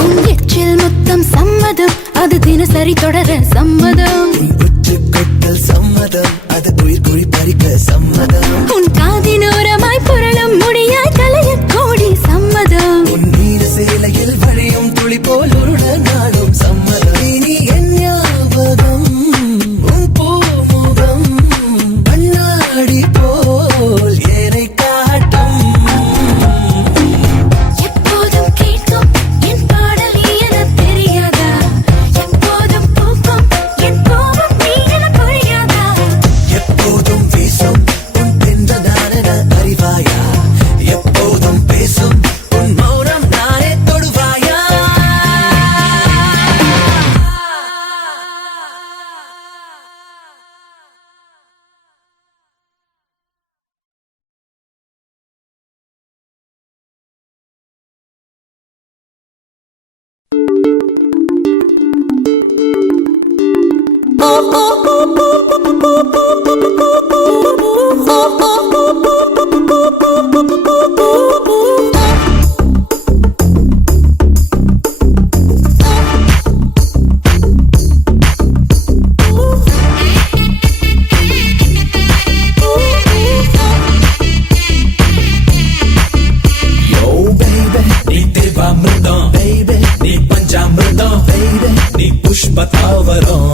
உன் எச்சில் முத்தம் சம்மதம் அது தினசரி தொடர சம்மதம் உற்று கொட்டல் சம்மதம் அது உயிர் குழி பறிக்க சம்மதம் உன் காதினோரமாய் புரளும் முடியாய் கலைய கோடி சம்மதம் உன் நீர சேலையில் வழியும் துளி போல் உருள நாடும் சம்மதம் இனி என் ஞாபகம் உன் பூமுகம் கண்ணாடி போல் ஏனை காட்டும் எப்போதும் கேட்கும் என் பாடல் நீ என தெரியாதா எப்போதும் பூக்கும் என் கோபம் நீ என புரியாதா எப்போதும் வீசும் உன் பெண்றதான அறிவாயா எப்போதும் பேசும் உன் மௌனம் நானே தொடுவாயா Yo baby, நீ தேவாமிர்தம் baby, நீ பஞ்சாமிர்தம் baby, நீ புஷ்பதாவரம்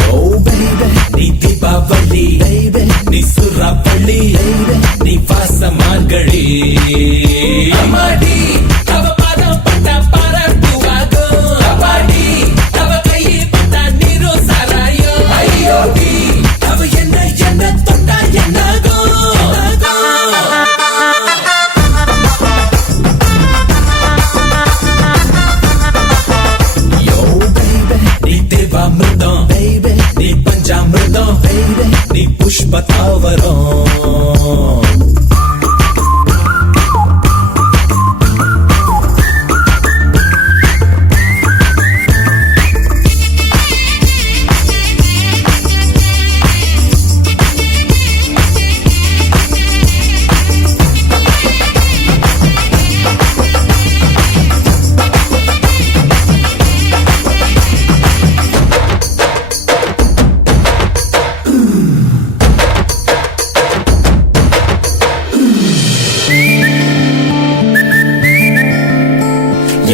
Yo baby, நீ தீபாவளி baby, நீ சுறாப்பள்ளி baby, நீ வாசமார்கழி அம்மாடி அவ பாதம் பட்டா பரப்புவாகும் அப்பாடி அவ கையை பட்டா நீரோ சாராயோ ஐயோடி அவ என்ன தொட்டா என்னாகும் Yo baby, நீ தேவாமிர்தம் baby, நீ பஞ்சாமிர்தம் baby, நீ புஷ்பதாவரம்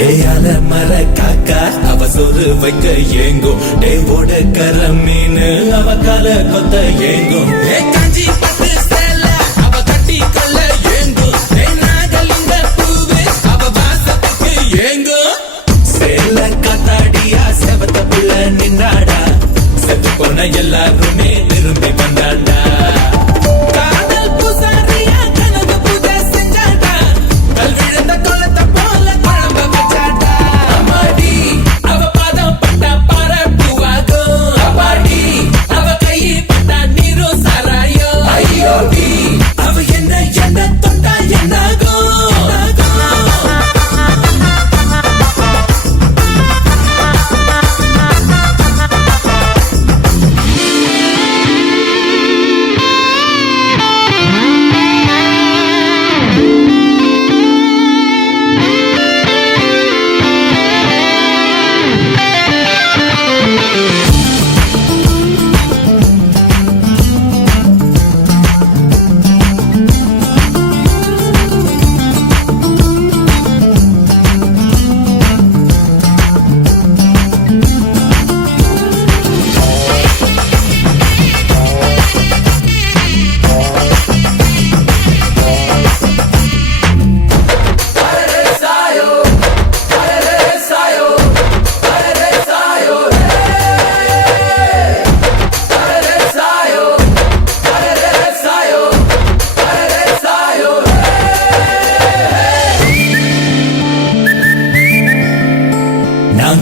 ஏயால மர காக்கா அவ சொரு வைக்க ஏங்கும் டேவோட கர மீனு அவ கால கொத்த ஏங்கும் ஏ காஞ்சி பட்டு சேல அவ கட்டி கொள்ள ஏங்கும் ஏ நாகலிங்க பூவே அவ வாசத்துக்கு ஏங்கும் சேல காத்தாடியா செவத்த புள்ள நின்னாடா செத்து உன்னை எல்லாருமே விரும்பி வந்தாண்டா காதல் பூசாரியா கனவு பூஜை செஞ்சாண்டா கல் விழுந்த குளத்தை போல குழம்ப வச்சாண்டா அம்மாடி அவ பாதம் பட்டா பரப்புவாகும் அப்பாடி அவ கை பட்டா நீரும் சாராயோ ஐயோடி அவ என்ன தொட்டா என்னாகும்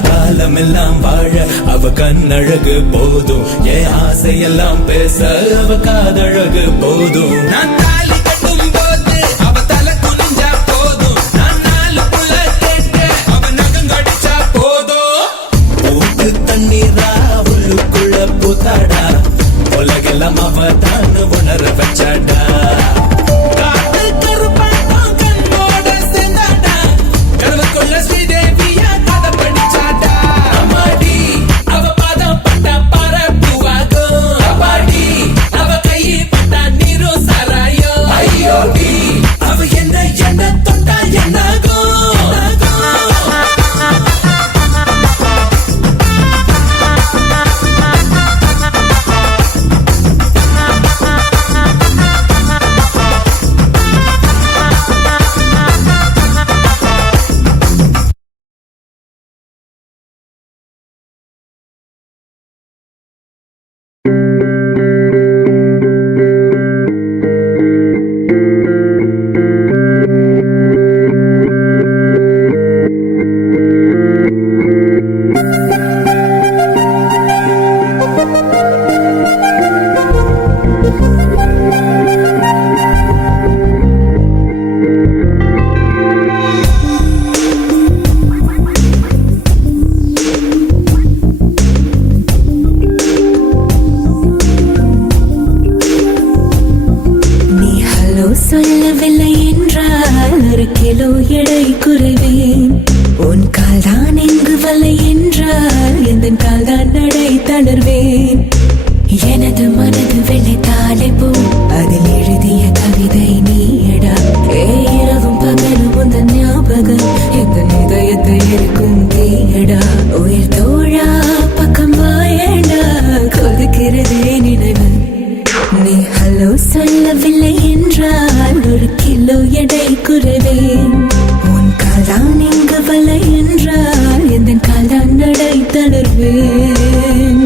காலமெல்லாம் வாழ அவ கண்ணழகு போதும் என் ஆசையெல்லாம் பேச அவ காதழகு போதும் நான் தாலி கட்டும் போது அவ தலை குனிஞ்சா போதும் நான் நாலு புள்ள கேட்ட அவ நகங்கடிச்சா போதும் ஊட்டு தண்ணீரா உள்ளுக்குள்ள பூத்தாடா உலகெல்லாம் அவ தான் உணர வச்சாடா சொல்லவில்லை என்றால் 1 கிலோ எடை குறைவேன் உன் கால்தான் எங்கு வல்லை என்றால் எந்த கால்தான் நடை தளர்வேன் எனது மனது வெள்ளை தாளை போ அதில் எழுதிய கவிதை நீயடா இரவும் பகலும் உந்தன் ஞாபகம் எந்த இதயத்தை இருக்கும் தீயடா உயிர் தோழா பக்கம் வாயடா கொதிக்கிறதே நினைவு நீ ஹலோ சொல்லவில்லை என்றால் 1 கிலோ எடை குறைவேன் உன் கால்தான் எங்கு வலை என்றால் எந்த கால்தான் நடை தளர்வேன்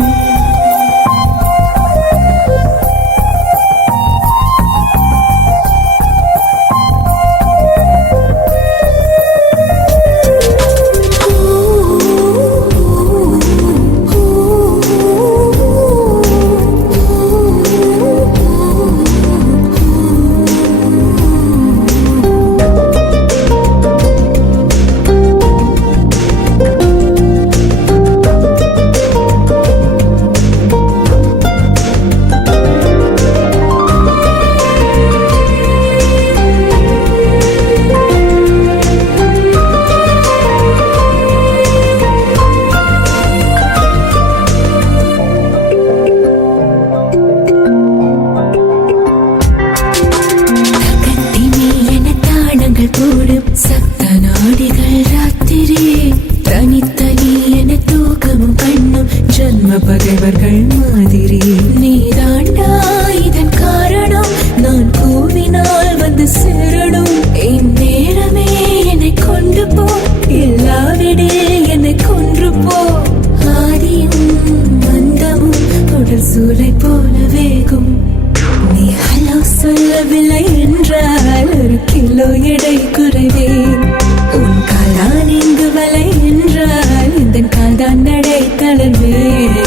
பகைவர்கள் மாதிரி நீதாண்டா இதன் காரணம் நான் கூவினால் வந்து சேரணும் என் நேரமே என்னை கொண்டு போ இல்லாவிடில் என்னை கொன்று போ ஆதியும் மந்தமும் தொடர் சூளை போல வேகும். நீ ஹலோ சொல்லவில்லை என்றால் ஒரு கிலோ எடை குறைவேன். உன் கால்தான் இங்கு வலை என்றால் இந்த கால்தான் நடை தளர்வேன்.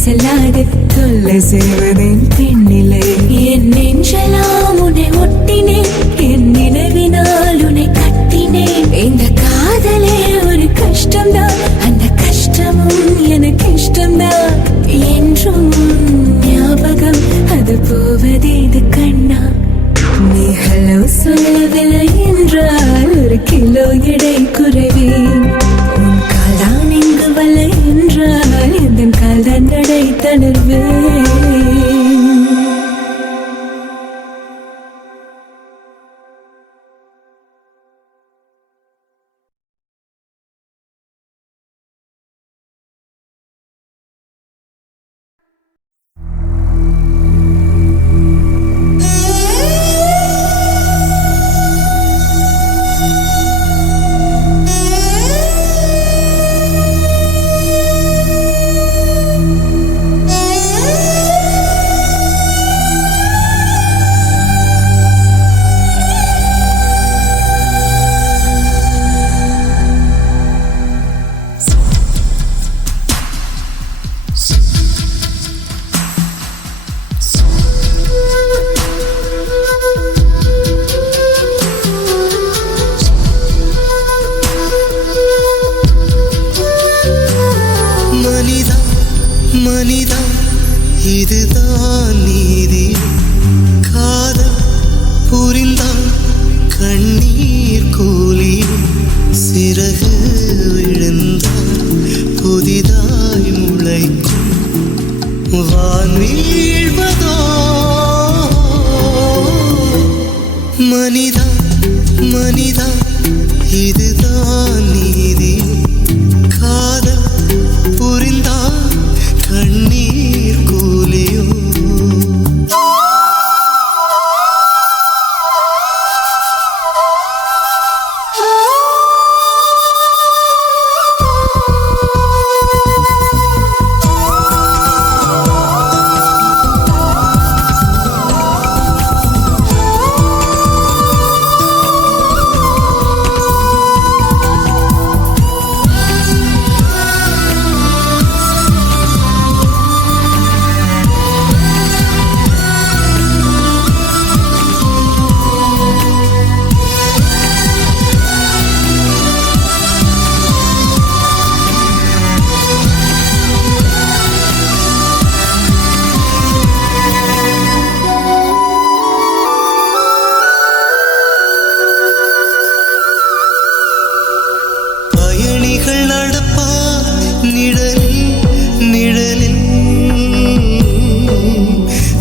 செல்லாது தொல்லை செய்வதேன் பெண்ணிலே. என் நெஞ்செல்லாம் உன்னை ஒட்டினேன், என் நினைவினால் உன்னை கட்டினேன். இந்த காதலே ஒரு கஷ்டம்தான், அந்த கஷ்டமும் எனக்கு இஷ்டம்தான். என்றும் ஞாபகம் அது போவதேது கண்ணா. நீ ஹலோ சொல்லவில்லை என்றால் ஒரு கிலோ எடை குறைவேன். உன் கால்தான் இங்கு வலை என்றால் இந்த கால்தான் நடை தளர்வேன். மனிதா இதுதான் நீதி. காதல் புரிந்தால் கண்ணீர் கூலி. சிறகு விழுந்தால் புதிதாய் முளைக்கும். வான் வீழ்வதோ மனிதா மனிதா இதுதான் நீதி. காதல் புரிந்தால் கண்ணீர் கூலியோ.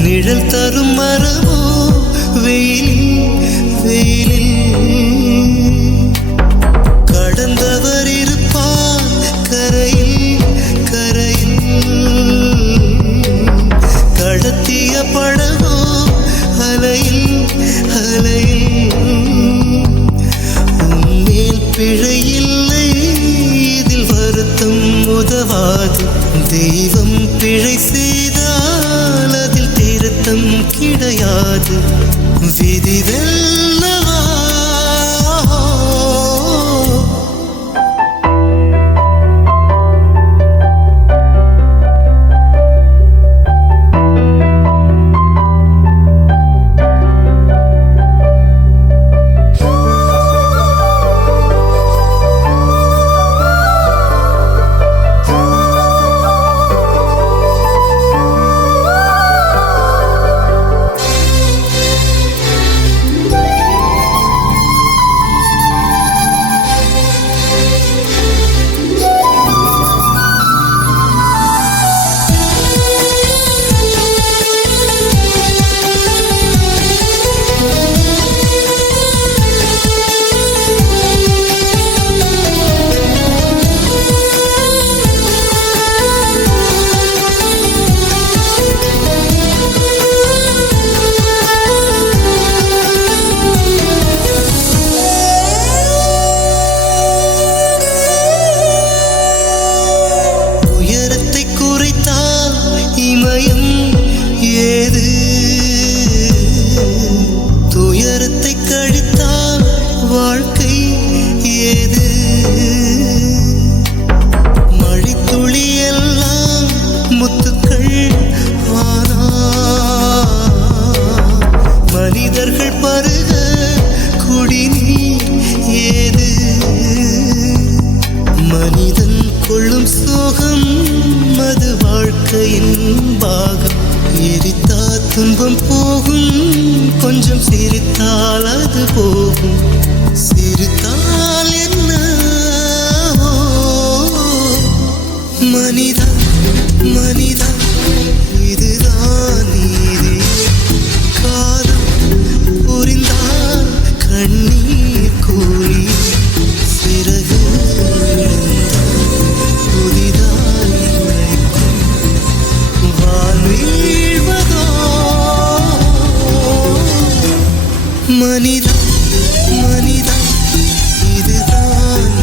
நிழல் தரும் மரமோ வெயிலில் கடந்தவர் இருப்பார் கரையில் கடத்திய படமோ அலையில் உன்மேல் பிழையில்லை, இதில் வருத்தம் உதவாது. தெய்வம் பிழை செய்தால் அதில் திருத்தம் கிடையாது. விதி வெல்லவா வந்தால் அது போகும் சிரித்தால் என்ன மனிதா மனிதா இதுதான் நீதி காலம் புரிந்தால் கண்ணீர் கூலி சிறகு புதிதாய் உழைக்கும் வான் வீழ்வதோ மனிதா மனிதா இதுதான்